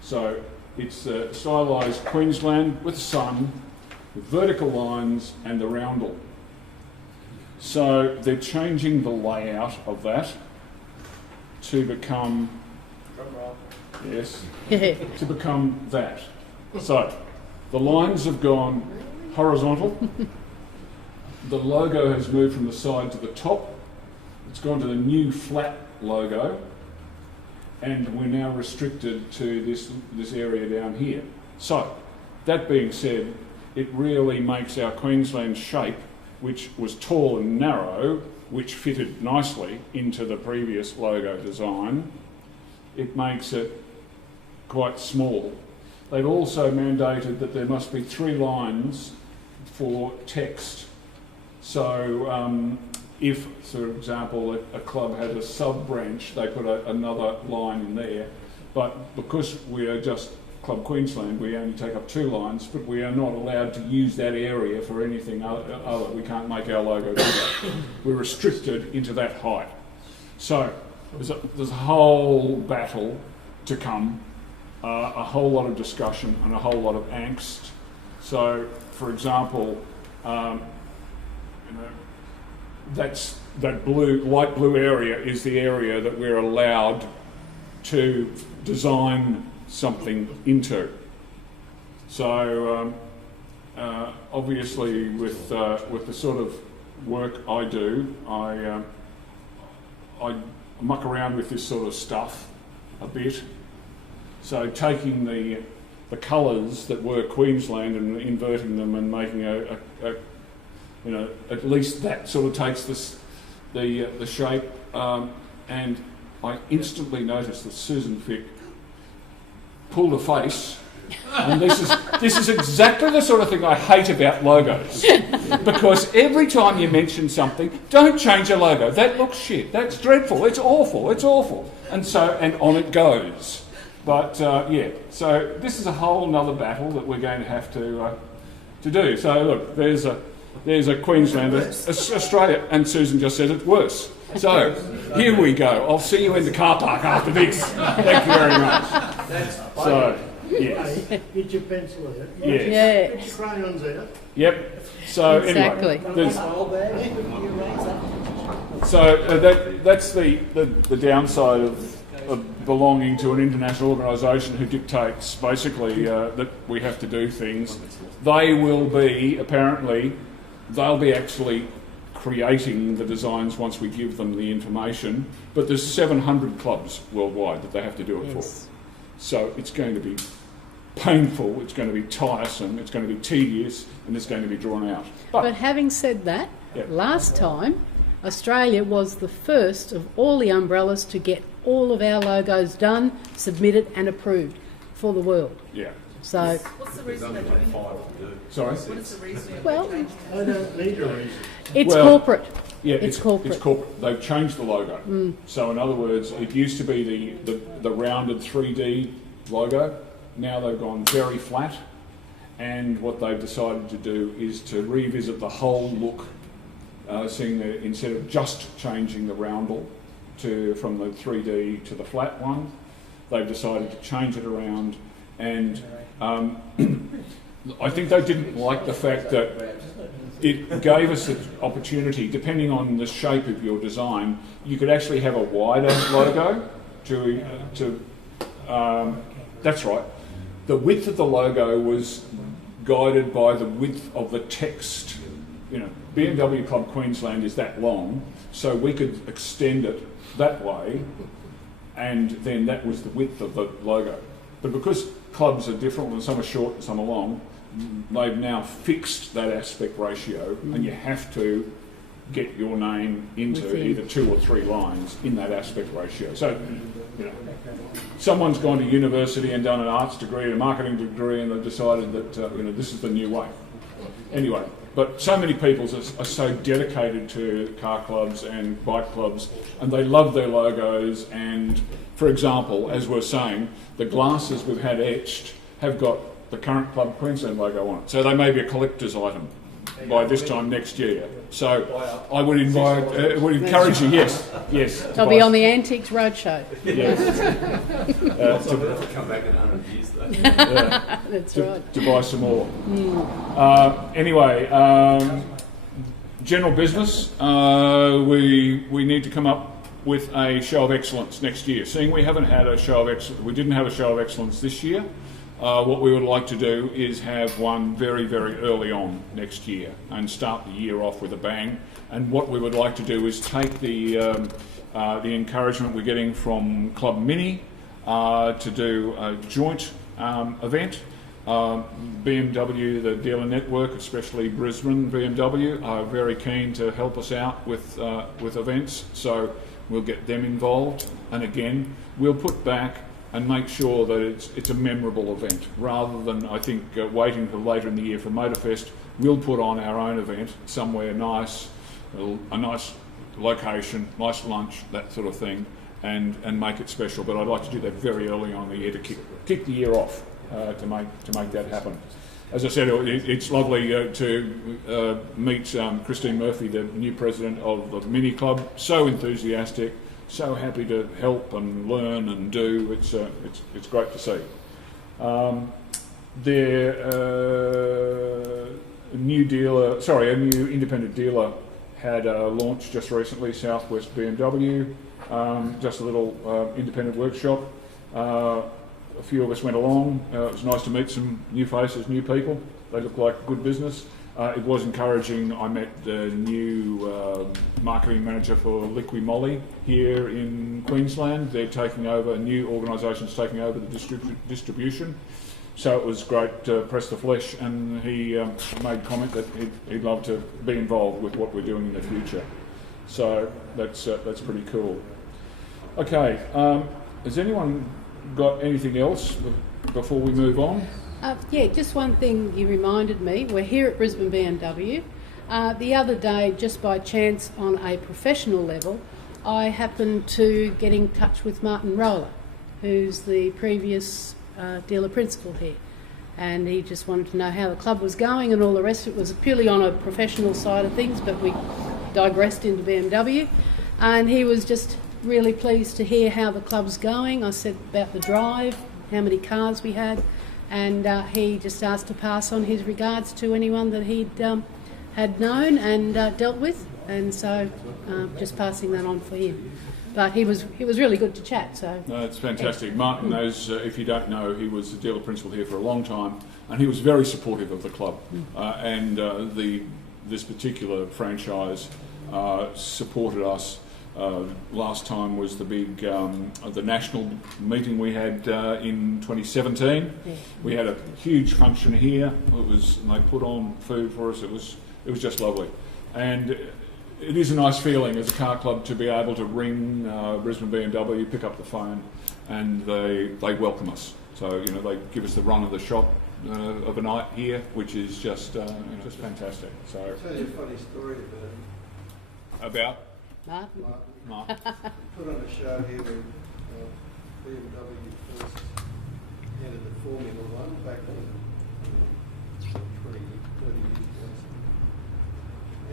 So it's stylised Queensland with the sun, with vertical lines and the roundel. So they're changing the layout of that to become, yes, to become that. So the lines have gone horizontal. The logo has moved from the side to the top. It's gone to the new flat logo, and we're now restricted to this area down here. So that being said, it really makes our Queensland shape, which was tall and narrow, which fitted nicely into the previous logo design, it makes it quite small. They've also mandated that there must be 3 lines for text. So if, for example, a club had a sub-branch, they put another line in there. But because we are just Club Queensland, we only take up 2 lines, but we are not allowed to use that area for anything other. We can't make our logo do that. We're restricted into that height. So there's a whole battle to come, a whole lot of discussion and a whole lot of angst. So, for example, that's that light blue area is the area that we're allowed to design something into. So obviously with the sort of work I do, I muck around with this sort of stuff a bit. So taking the colours that were Queensland and inverting them and making at least that sort of takes the shape, and I instantly noticed that Susan Fick pulled a face, and this is exactly the sort of thing I hate about logos, because every time you mention something, don't change your logo. That looks shit. That's dreadful. It's awful. It's awful. And on it goes. But yeah, so this is a whole nother battle that we're going to have to do. So look, there's a Queensland, Australia, and Susan just said it's worse. So here we go. I'll see you in the car park after this. Thank you very much. So yes, get your pencil out. Yes. Get your crayons out. Yep. So exactly. Anyway, that's the downside of belonging to an international organisation who dictates basically that we have to do things. They will be they'll be actually creating the designs once we give them the information, but there's 700 clubs worldwide that they have to do it for. So it's going to be painful, it's going to be tiresome, it's going to be tedious, and it's going to be drawn out. But having said that, last time Australia was the first of all the umbrellas to get all of our logos done, submitted and approved for the world. Yeah. So What's the reason they're doing it? Sorry? What is the reason? Well, I don't need a reason. It's corporate. Yeah, it's corporate. It's corporate. They've changed the logo. So in other words, it used to be the rounded 3D logo. Now they've gone very flat, and what they've decided to do is to revisit the whole look, seeing that instead of just changing the roundel from the 3D to the flat one, they've decided to change it around. And I think they didn't like the fact that it gave us an opportunity, depending on the shape of your design, you could actually have a wider logo that's right. the width of the logo was guided by the width of the text. You know, BMW Club Queensland is that long, so we could extend it that way, and then that was the width of the logo. But because clubs are different, and some are short and some are long, they've now fixed that aspect ratio, and you have to get your name into either 2 or 3 lines in that aspect ratio. So, you know, someone's gone to university and done an arts degree and a marketing degree, and they've decided that you know, this is the new way. Anyway, but so many people are so dedicated to car clubs and bike clubs, and they love their logos. And for example, as we're saying, the glasses we've had etched have got the current Club Queensland logo on it, so they may be a collector's item by this time next year. So I would would encourage you, yes. I'll be on the Antiques Roadshow. Yes. To come back in 100 years though. That's right. To buy some more. Anyway, general business. We need to come up with a show of excellence next year. Seeing we haven't had a show of excellence, we didn't have a show of excellence this year. What we would like to do is have one very, very early on next year and start the year off with a bang. And what we would like to do is take the encouragement we're getting from Club Mini to do a joint event. BMW, the dealer network, especially Brisbane BMW, are very keen to help us out with events. So we'll get them involved. And again, we'll put back and make sure that it's a memorable event, rather than, I think, waiting until later in the year for Motorfest. We'll put on our own event somewhere nice, a nice location, nice lunch, that sort of thing, and make it special. But I'd like to do that very early on in the year to kick the year off to make that happen. As I said, it's lovely to meet Christine Murphy, the new president of the Mini Club. So enthusiastic. So happy to help and learn and do. It's great to see. A new independent dealer had a launch just recently, Southwest BMW. Just a little independent workshop. A few of us went along. It was nice to meet some new faces, new people. They look like good business. It was encouraging. I met the new marketing manager for Liqui Moly here in Queensland. They're taking over, a new organisation's taking over the distribution. So it was great to press the flesh, and he made comment that he'd love to be involved with what we're doing in the future. So that's pretty cool. Okay, has anyone got anything else before we move on? Yeah, just one thing you reminded me. We're here at Brisbane BMW. The other day, just by chance on a professional level, I happened to get in touch with Martin Roller, who's the previous dealer principal here. And he just wanted to know how the club was going and all the rest. It was purely on a professional side of things, but we digressed into BMW. And he was just really pleased to hear how the club's going. I said about the drive, how many cars we had. And he just asked to pass on his regards to anyone that he'd had known and dealt with, and so just passing that on for him. But he was really good to chat. So no, it's fantastic. Martin knows, if you don't know, he was the dealer principal here for a long time, and he was very supportive of the club. And this particular franchise supported us. Last time was the big the national meeting we had in 2017. Yeah. We had a huge function here. And they put on food for us. It was just lovely, and it is a nice feeling as a car club to be able to ring Brisbane BMW, pick up the phone, and they welcome us. So they give us the run of the shop of a night here, which is just fantastic. So I'll tell you a funny story about. Martin. Put on a show here when BMW first entered the Formula One back in 20, 30 years ago.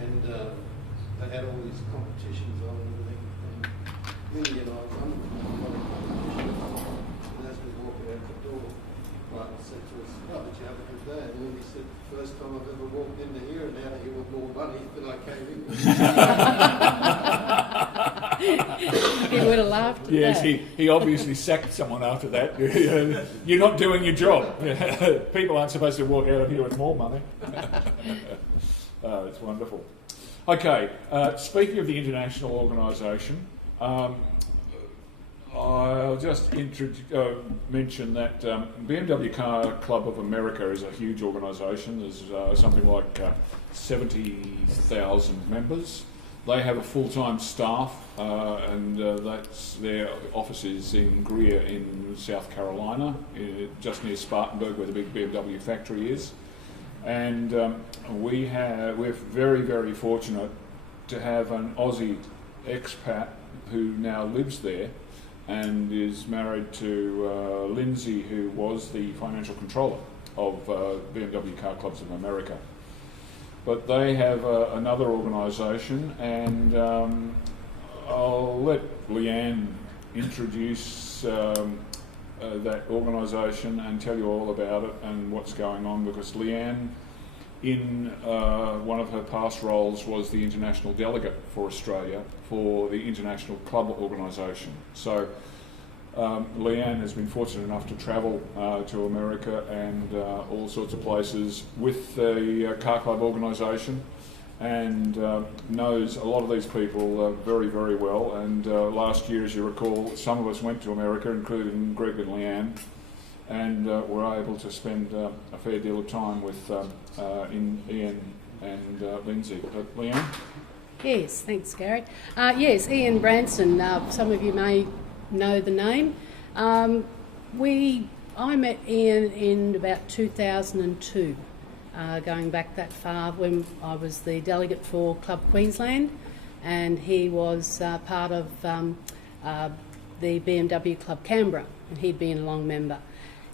And they had all these competitions on and everything. And Minnie and I won a competition. And as we walked out the door, Martin said to us, "Oh, did you have a good day?" And then he said, "First time I've ever walked into here and out of here with more money than I came in with." He would have laughed at Yes, that. he obviously sacked someone after that. You're not doing your job. People aren't supposed to walk out of here with more money. It's wonderful. Okay, speaking of the international organisation, I'll just mention that BMW Car Club of America is a huge organisation. There's something like 70,000 members. They have a full-time staff, and that's their office is in Greer in South Carolina, just near Spartanburg, where the big BMW factory is. And we're very, very fortunate to have an Aussie expat who now lives there and is married to Lindsay, who was the financial controller of BMW Car Clubs of America. But they have another organisation, and I'll let Leanne introduce that organisation and tell you all about it and what's going on, because Leanne, in one of her past roles, was the international delegate for Australia for the International Club Organisation. So Leanne has been fortunate enough to travel to America and all sorts of places with the Car Club organisation, and knows a lot of these people very, very well. And last year, as you recall, some of us went to America, including Greg and Leanne, and were able to spend a fair deal of time with Ian and Lindsay. Leanne? Yes, thanks, Gary. Yes, Ian Branson, some of you may know the name. I met Ian in about 2002, going back that far, when I was the delegate for Club Queensland, and he was part of the BMW Club Canberra, and he'd been a long member.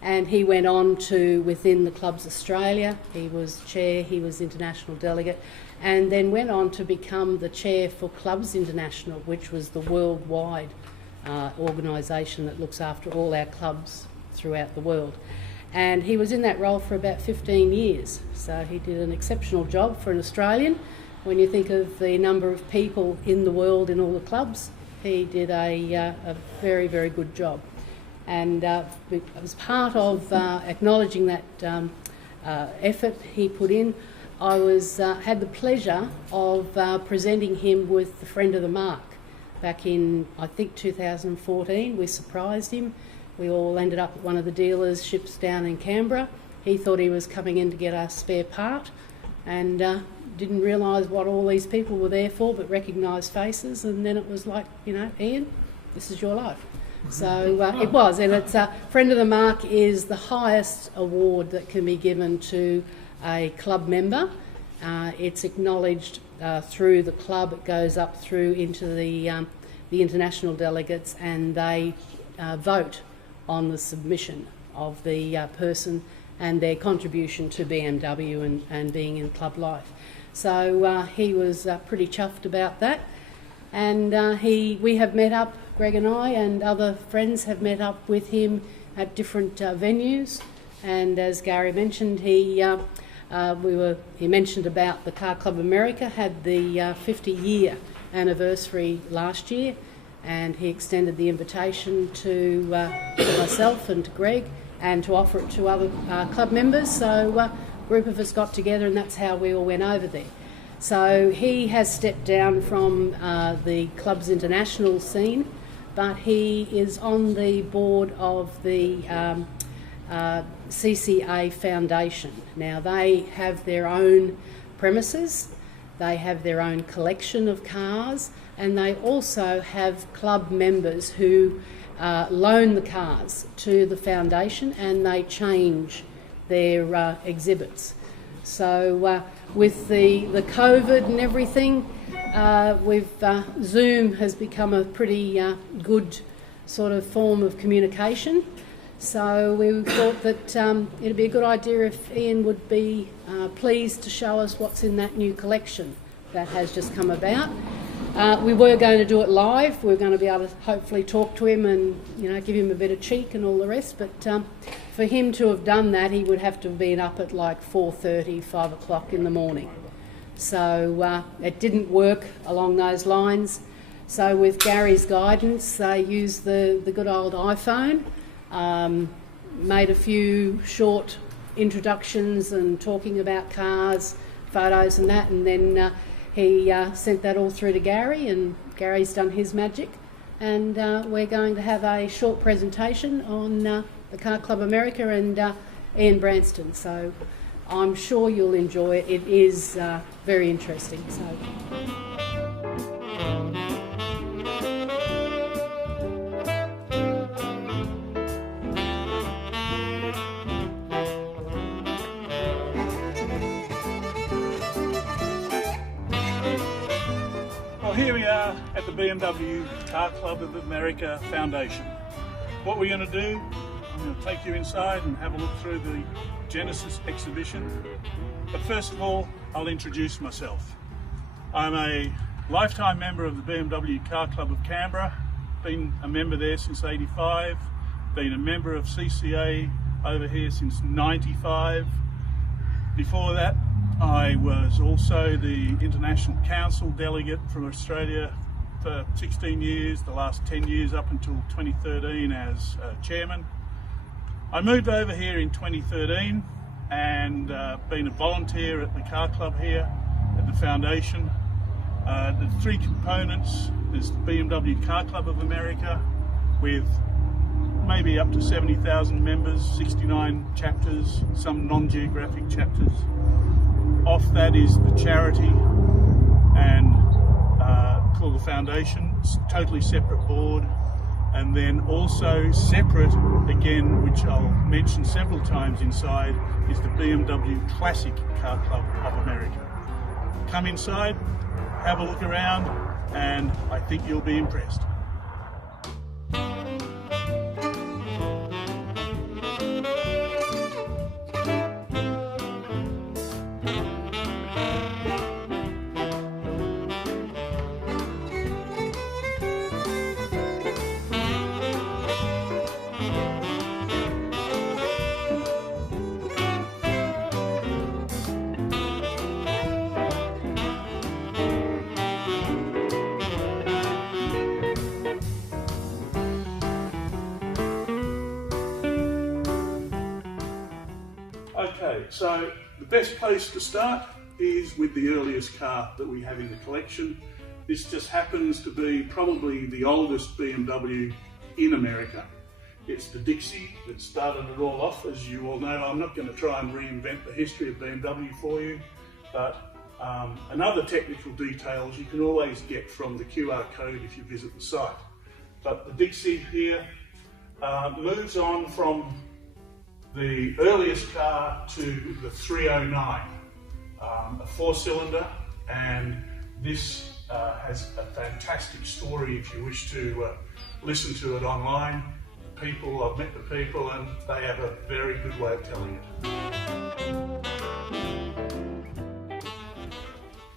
And he went on to, within the Clubs Australia, he was chair, he was international delegate, and then went on to become the chair for Clubs International, which was the worldwide organisation that looks after all our clubs throughout the world. And he was in that role for about 15 years, so he did an exceptional job for an Australian. When you think of the number of people in the world in all the clubs, he did a very, very good job. And as part of acknowledging that effort he put in, I had the pleasure of presenting him with the Friend of the Mark. Back in, I think, 2014, we surprised him. We all ended up at one of the dealerships down in Canberra. He thought he was coming in to get a spare part, and didn't realise what all these people were there for, but recognised faces. And then it was like, Ian, this is your life. So it was, and it's Friend of the Mark is the highest award that can be given to a club member. It's acknowledged through the club. It goes up through into the international delegates, and they vote on the submission of the person and their contribution to BMW and being in club life. So he was pretty chuffed about that, and we have met up. Greg and I and other friends have met up with him at different venues, and as Gary mentioned, he mentioned about the Car Club America had the 50-year anniversary last year, and he extended the invitation to myself and to Greg, and to offer it to other club members. So a group of us got together, and that's how we all went over there. So he has stepped down from the Clubs International scene, but he is on the board of the CCA Foundation. Now, they have their own premises, they have their own collection of cars, and they also have club members who loan the cars to the foundation, and they change their exhibits. So with the COVID and everything, Zoom has become a pretty good sort of form of communication. So we thought that it'd be a good idea if Ian would be pleased to show us what's in that new collection that has just come about. We were going to do it live. We were going to be able to hopefully talk to him and give him a bit of cheek and all the rest. But for him to have done that, he would have to have been up at like 4:30, 5 o'clock in the morning. So it didn't work along those lines. So with Gary's guidance, they used the good old iPhone, made a few short introductions and talking about cars, photos and that, and then he sent that all through to Gary, and Gary's done his magic. And we're going to have a short presentation on the Car Club America and Ian Branston. So I'm sure you'll enjoy it. It is very interesting. So. Well, here we are at the BMW Car Club of America Foundation. What we're going to do, I'm going to take you inside and have a look through the Genesis exhibition. But first of all, I'll introduce myself. I'm a lifetime member of the BMW Car Club of Canberra, been a member there since '85, been a member of CCA over here since '95. Before that, I was also the International Council delegate from Australia for 16 years, the last 10 years up until 2013 as chairman. I moved over here in 2013 and been a volunteer at the car club here at the foundation. The three components: there's the BMW Car Club of America with maybe up to 70,000 members, 69 chapters, some non-geographic chapters. Off that is the charity and called the foundation. It's a totally separate board, and then also separate again, which I'll mention several times inside, is the BMW Classic Car Club of America. Come inside, have a look around, and I think you'll be impressed. Okay, so the best place to start is with the earliest car that we have in the collection. This just happens to be probably the oldest BMW in America. It's the Dixie that started it all off, as you all know. I'm not going to try and reinvent the history of BMW for you, but another technical details you can always get from the QR code if you visit the site. But the Dixie here moves on from the earliest car to the 309, a four-cylinder, and this has a fantastic story if you wish to listen to it online. I've met the people, and they have a very good way of telling it.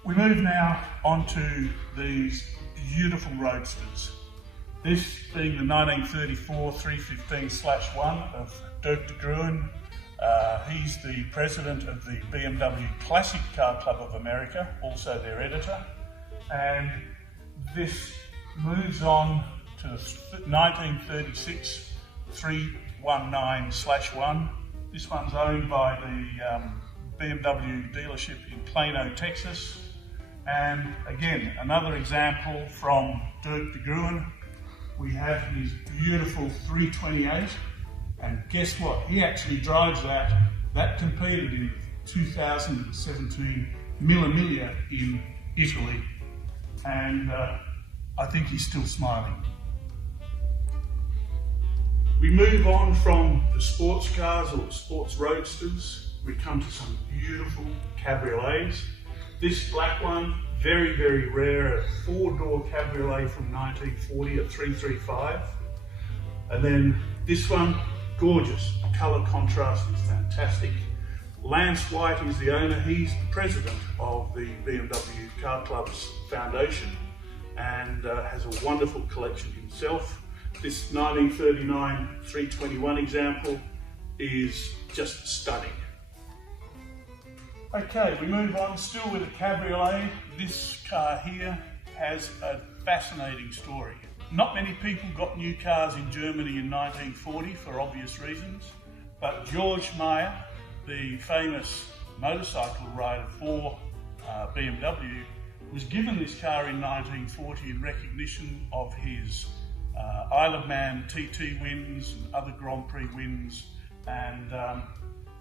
We move now onto these beautiful roadsters. This being the 1934 315/1 of Dirk de Gruen. He's the president of the BMW Classic Car Club of America, also their editor. And this moves on to the 1936 319/1. This one's owned by the BMW dealership in Plano, Texas. And again, another example from Dirk de Gruen. We have his beautiful 328. And guess what? He actually drives that. That competed in 2017 Mille Miglia in Italy. And I think he's still smiling. We move on from the sports cars or sports roadsters. We come to some beautiful cabriolets. This black one, very, very rare, a four-door cabriolet from 1940, a 335. And then this one, gorgeous. The colour contrast is fantastic. Lance White is the owner. He's the president of the BMW Car Club's foundation and has a wonderful collection himself. This 1939 321 example is just stunning. Okay, we move on still with a cabriolet. This car here has a fascinating story. Not many people got new cars in Germany in 1940 for obvious reasons, but George Meyer, the famous motorcycle rider for BMW, was given this car in 1940 in recognition of his Isle of Man TT wins and other Grand Prix wins, and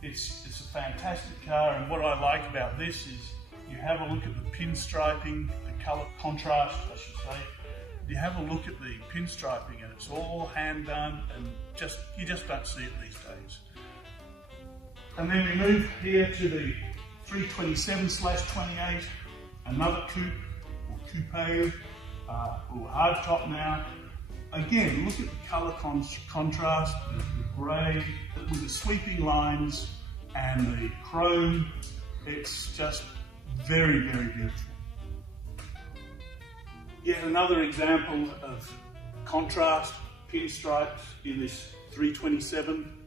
it's a fantastic car. And what I like about this is you have a look at the pinstriping, the colour contrast, I should say. You have a look at the pinstriping, and it's all hand done, and you just don't see it these days. And then we move here to the 327/28, another coupe or coupe or hardtop now. Again, look at the colour contrast, the grey with the sweeping lines and the chrome. It's just very, very beautiful. Yet another example of contrast, pinstripes in this 327.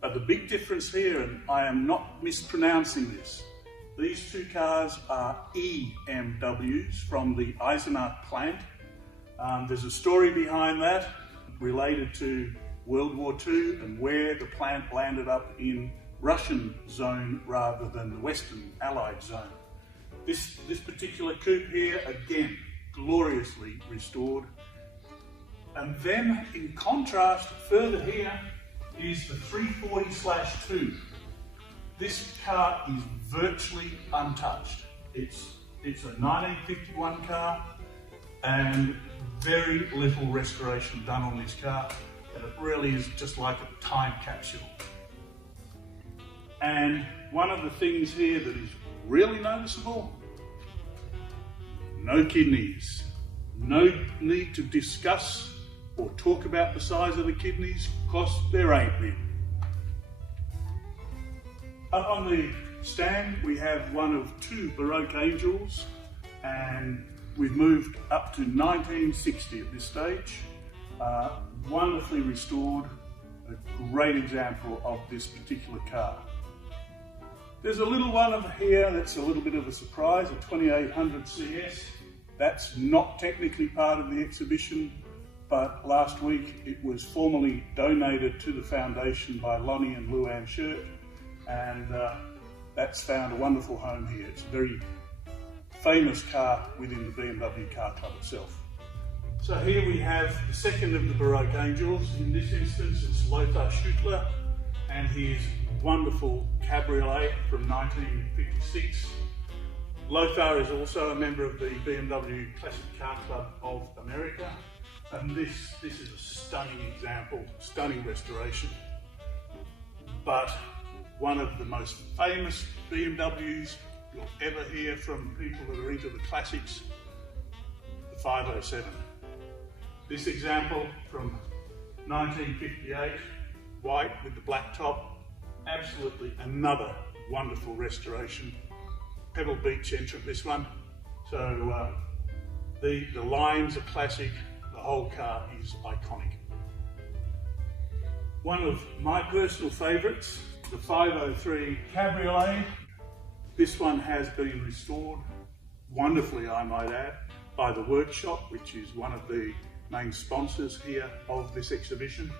But the big difference here, and I am not mispronouncing this, these two cars are EMWs from the Eisenach plant. There's a story behind that related to World War II and where the plant landed up in Russian zone rather than the Western Allied zone. This particular coupe here, again, gloriously restored. And then in contrast, further here is the 340/2. This car is virtually untouched. It's a 1951 car and very little restoration done on this car, and it really is just like a time capsule. And one of the things here that is really noticeable, no kidneys. No need to discuss or talk about the size of the kidneys because there ain't any. Up on the stand we have one of two Baroque Angels, and we've moved up to 1960 at this stage. Wonderfully restored, a great example of this particular car. There's a little one over here that's a little bit of a surprise, a 2800 CS. That's not technically part of the exhibition, but last week it was formally donated to the foundation by Lonnie and Luann Shirt, and that's found a wonderful home here. It's a very famous car within the BMW Car Club itself. So here we have the second of the Baroque Angels. In this instance it's Lothar Schuttler and his wonderful Cabriolet from 1956. Lothar is also a member of the BMW Classic Car Club of America, and this is a stunning example, stunning restoration. But one of the most famous BMWs you'll ever hear from people that are into the classics, the 507. This example from 1958, white with the black top, absolutely another wonderful restoration. Pebble Beach entrant, this one. So the lines are classic, the whole car is iconic. One of my personal favourites, the 503 Cabriolet. This one has been restored wonderfully, I might add, by the Workshop, which is one of the main sponsors here of this exhibition.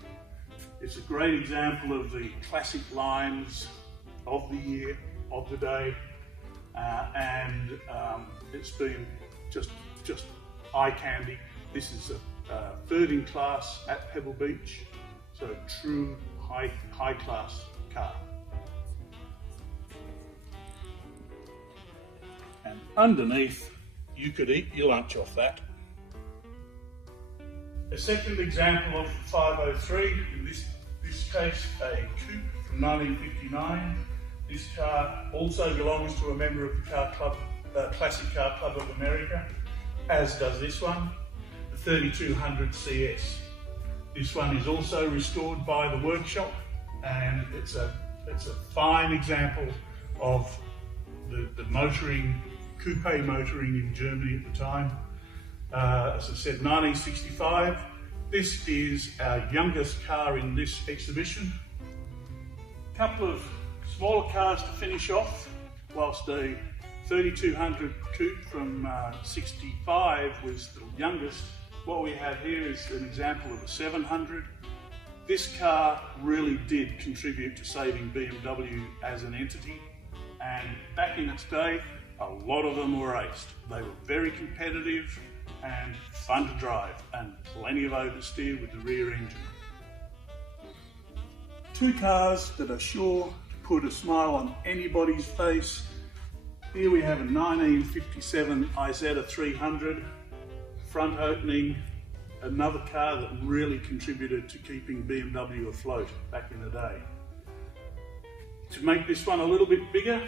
It's a great example of the classic lines of the year, of the day, and it's been just eye candy. This is a third in class at Pebble Beach, so a true high class car. And underneath, you could eat your lunch off that. A second example of 503, in this case a coupe from 1959. This car also belongs to a member of the Car Club, Classic Car Club of America, as does this one, the 3200 CS. This one is also restored by the Workshop, and it's a fine example of the motoring, coupe motoring in Germany at the time. As I said, 1965. This is our youngest car in this exhibition. A couple of smaller cars to finish off, whilst a 3200 coupe from 65 was the youngest. What we have here is an example of a 700. This car really did contribute to saving BMW as an entity, and back in its day, a lot of them were raced. They were very competitive and fun to drive, and plenty of oversteer with the rear engine. Two cars that are sure to put a smile on anybody's face. Here we have a 1957 Isetta 300, front opening, another car that really contributed to keeping BMW afloat back in the day. To make this one a little bit bigger,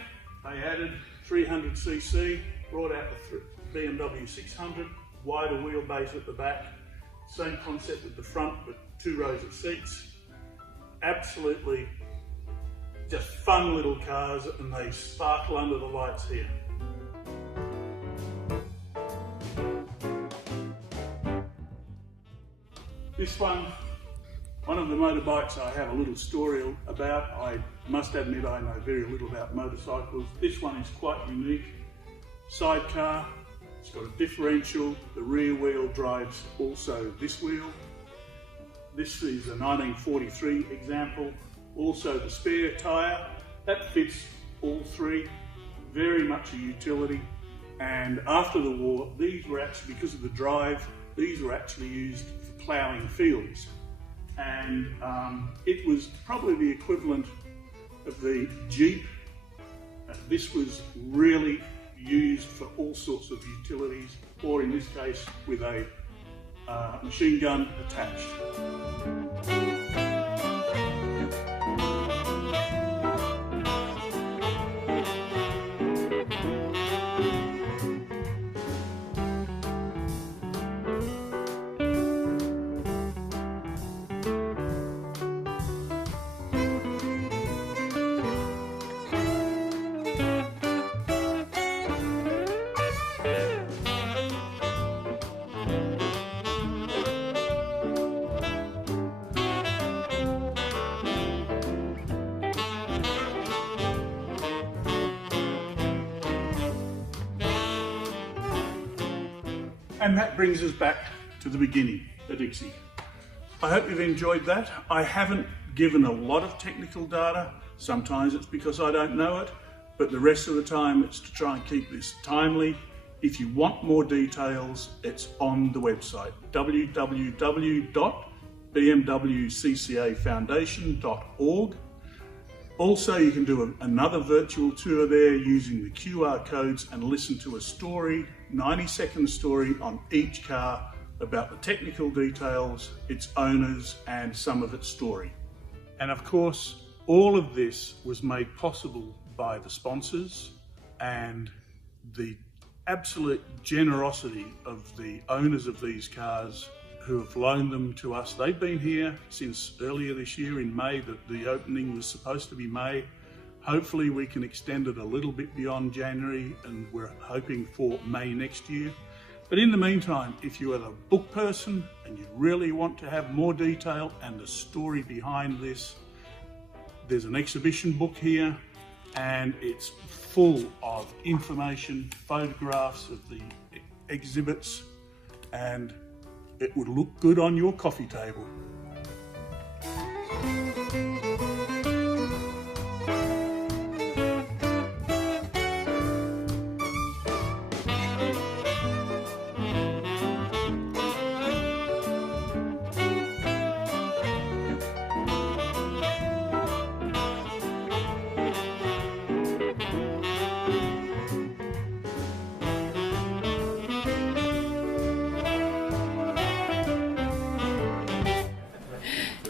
they added 300cc, brought out the BMW 600, wider wheelbase at the back, same concept at the front but 2 rows of seats. Absolutely just fun little cars, and they sparkle under the lights here. This one of the motorbikes I have a little story about. I must admit I know very little about motorcycles. This one is quite unique. Sidecar, it's got a differential, the rear wheel drives also this wheel. This is a 1943 example. Also the spare tyre, that fits all three, very much a utility. And after the war, these were actually, because of the drive, these were actually used for ploughing fields. And it was probably the equivalent of the Jeep. This was really used for all sorts of utilities, or in this case with a machine gun attached. And that brings us back to the beginning, the Dixie. I hope you've enjoyed that. I haven't given a lot of technical data. Sometimes it's because I don't know it, but the rest of the time it's to try and keep this timely. If you want more details, it's on the website, www.bmwccafoundation.org. Also, you can do another virtual tour there using the QR codes and listen to a story, 90-second story on each car about the technical details, its owners, and some of its story. And of course, all of this was made possible by the sponsors and the absolute generosity of the owners of these cars who have loaned them to us. They've been here since earlier this year in May. The opening was supposed to be May. Hopefully we can extend it a little bit beyond January, and we're hoping for May next year. But in the meantime, if you are a book person and you really want to have more detail and the story behind this, there's an exhibition book here, and it's full of information, photographs of the exhibits, and it would look good on your coffee table.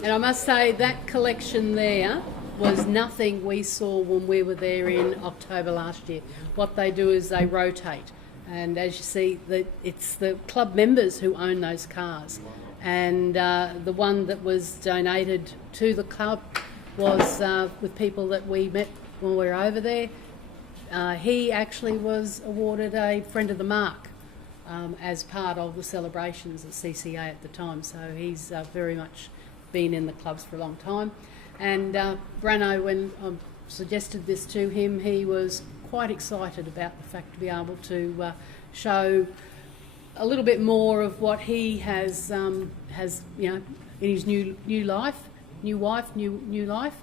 And I must say that collection there was nothing we saw when we were there in October last year. What they do is they rotate, and as you see, it's the club members who own those cars. And the one that was donated to the club was with people that we met when we were over there. He actually was awarded a Friend of the Mark as part of the celebrations at CCA at the time, so he's very much been in the clubs for a long time. And Brano, when I suggested this to him, he was quite excited about the fact to be able to show a little bit more of what he has you know, in his new life, new wife, new life,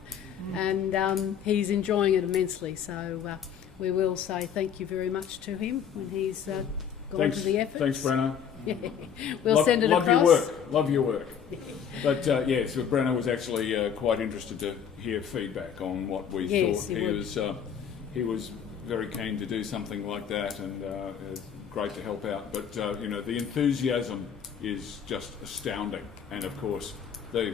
and he's enjoying it immensely. So we will say thank you very much to him when he's gone to the efforts. Thanks, Brenna. Yeah. We'll send it across. Love your work. But yeah, so Brenna was actually quite interested to hear feedback on what we thought. He was very keen to do something like that, and it's great to help out. But you know, the enthusiasm is just astounding, and of course the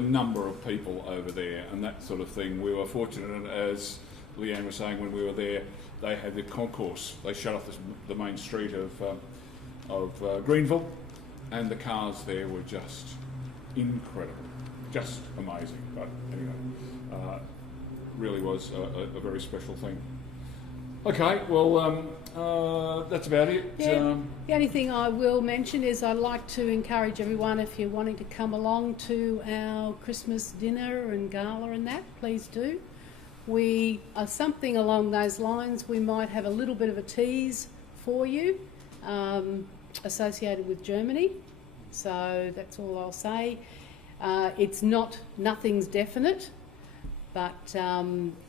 number of people over there and that sort of thing. We were fortunate, as Leanne was saying, when we were there, they had the concourse. They shut off the main street of Greenville, and the cars there were just incredible, just amazing. But anyway, really was a very special thing. Okay, well, that's about it. Yeah, the only thing I will mention is I'd like to encourage everyone, if you're wanting to come along to our Christmas dinner and gala and that, please do. We are something along those lines. We might have a little bit of a tease for you associated with Germany. So that's all I'll say. It's nothing's definite, but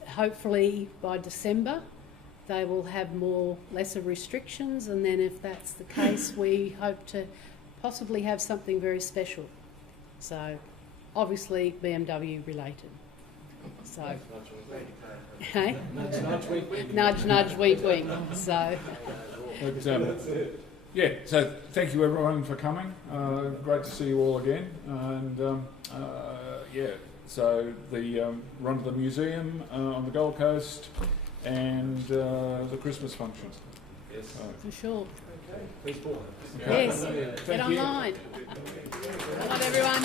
hopefully by December they will have lesser restrictions, and then if that's the case, we hope to possibly have something very special. So obviously BMW related. So, hey? Nudge, nudge, wink, wink. So, but, yeah. So thank you everyone for coming. Great to see you all again. And yeah. So the run to the museum on the Gold Coast and the Christmas function. Yes, for sure. Okay. Yes. Get online. Good night, everyone.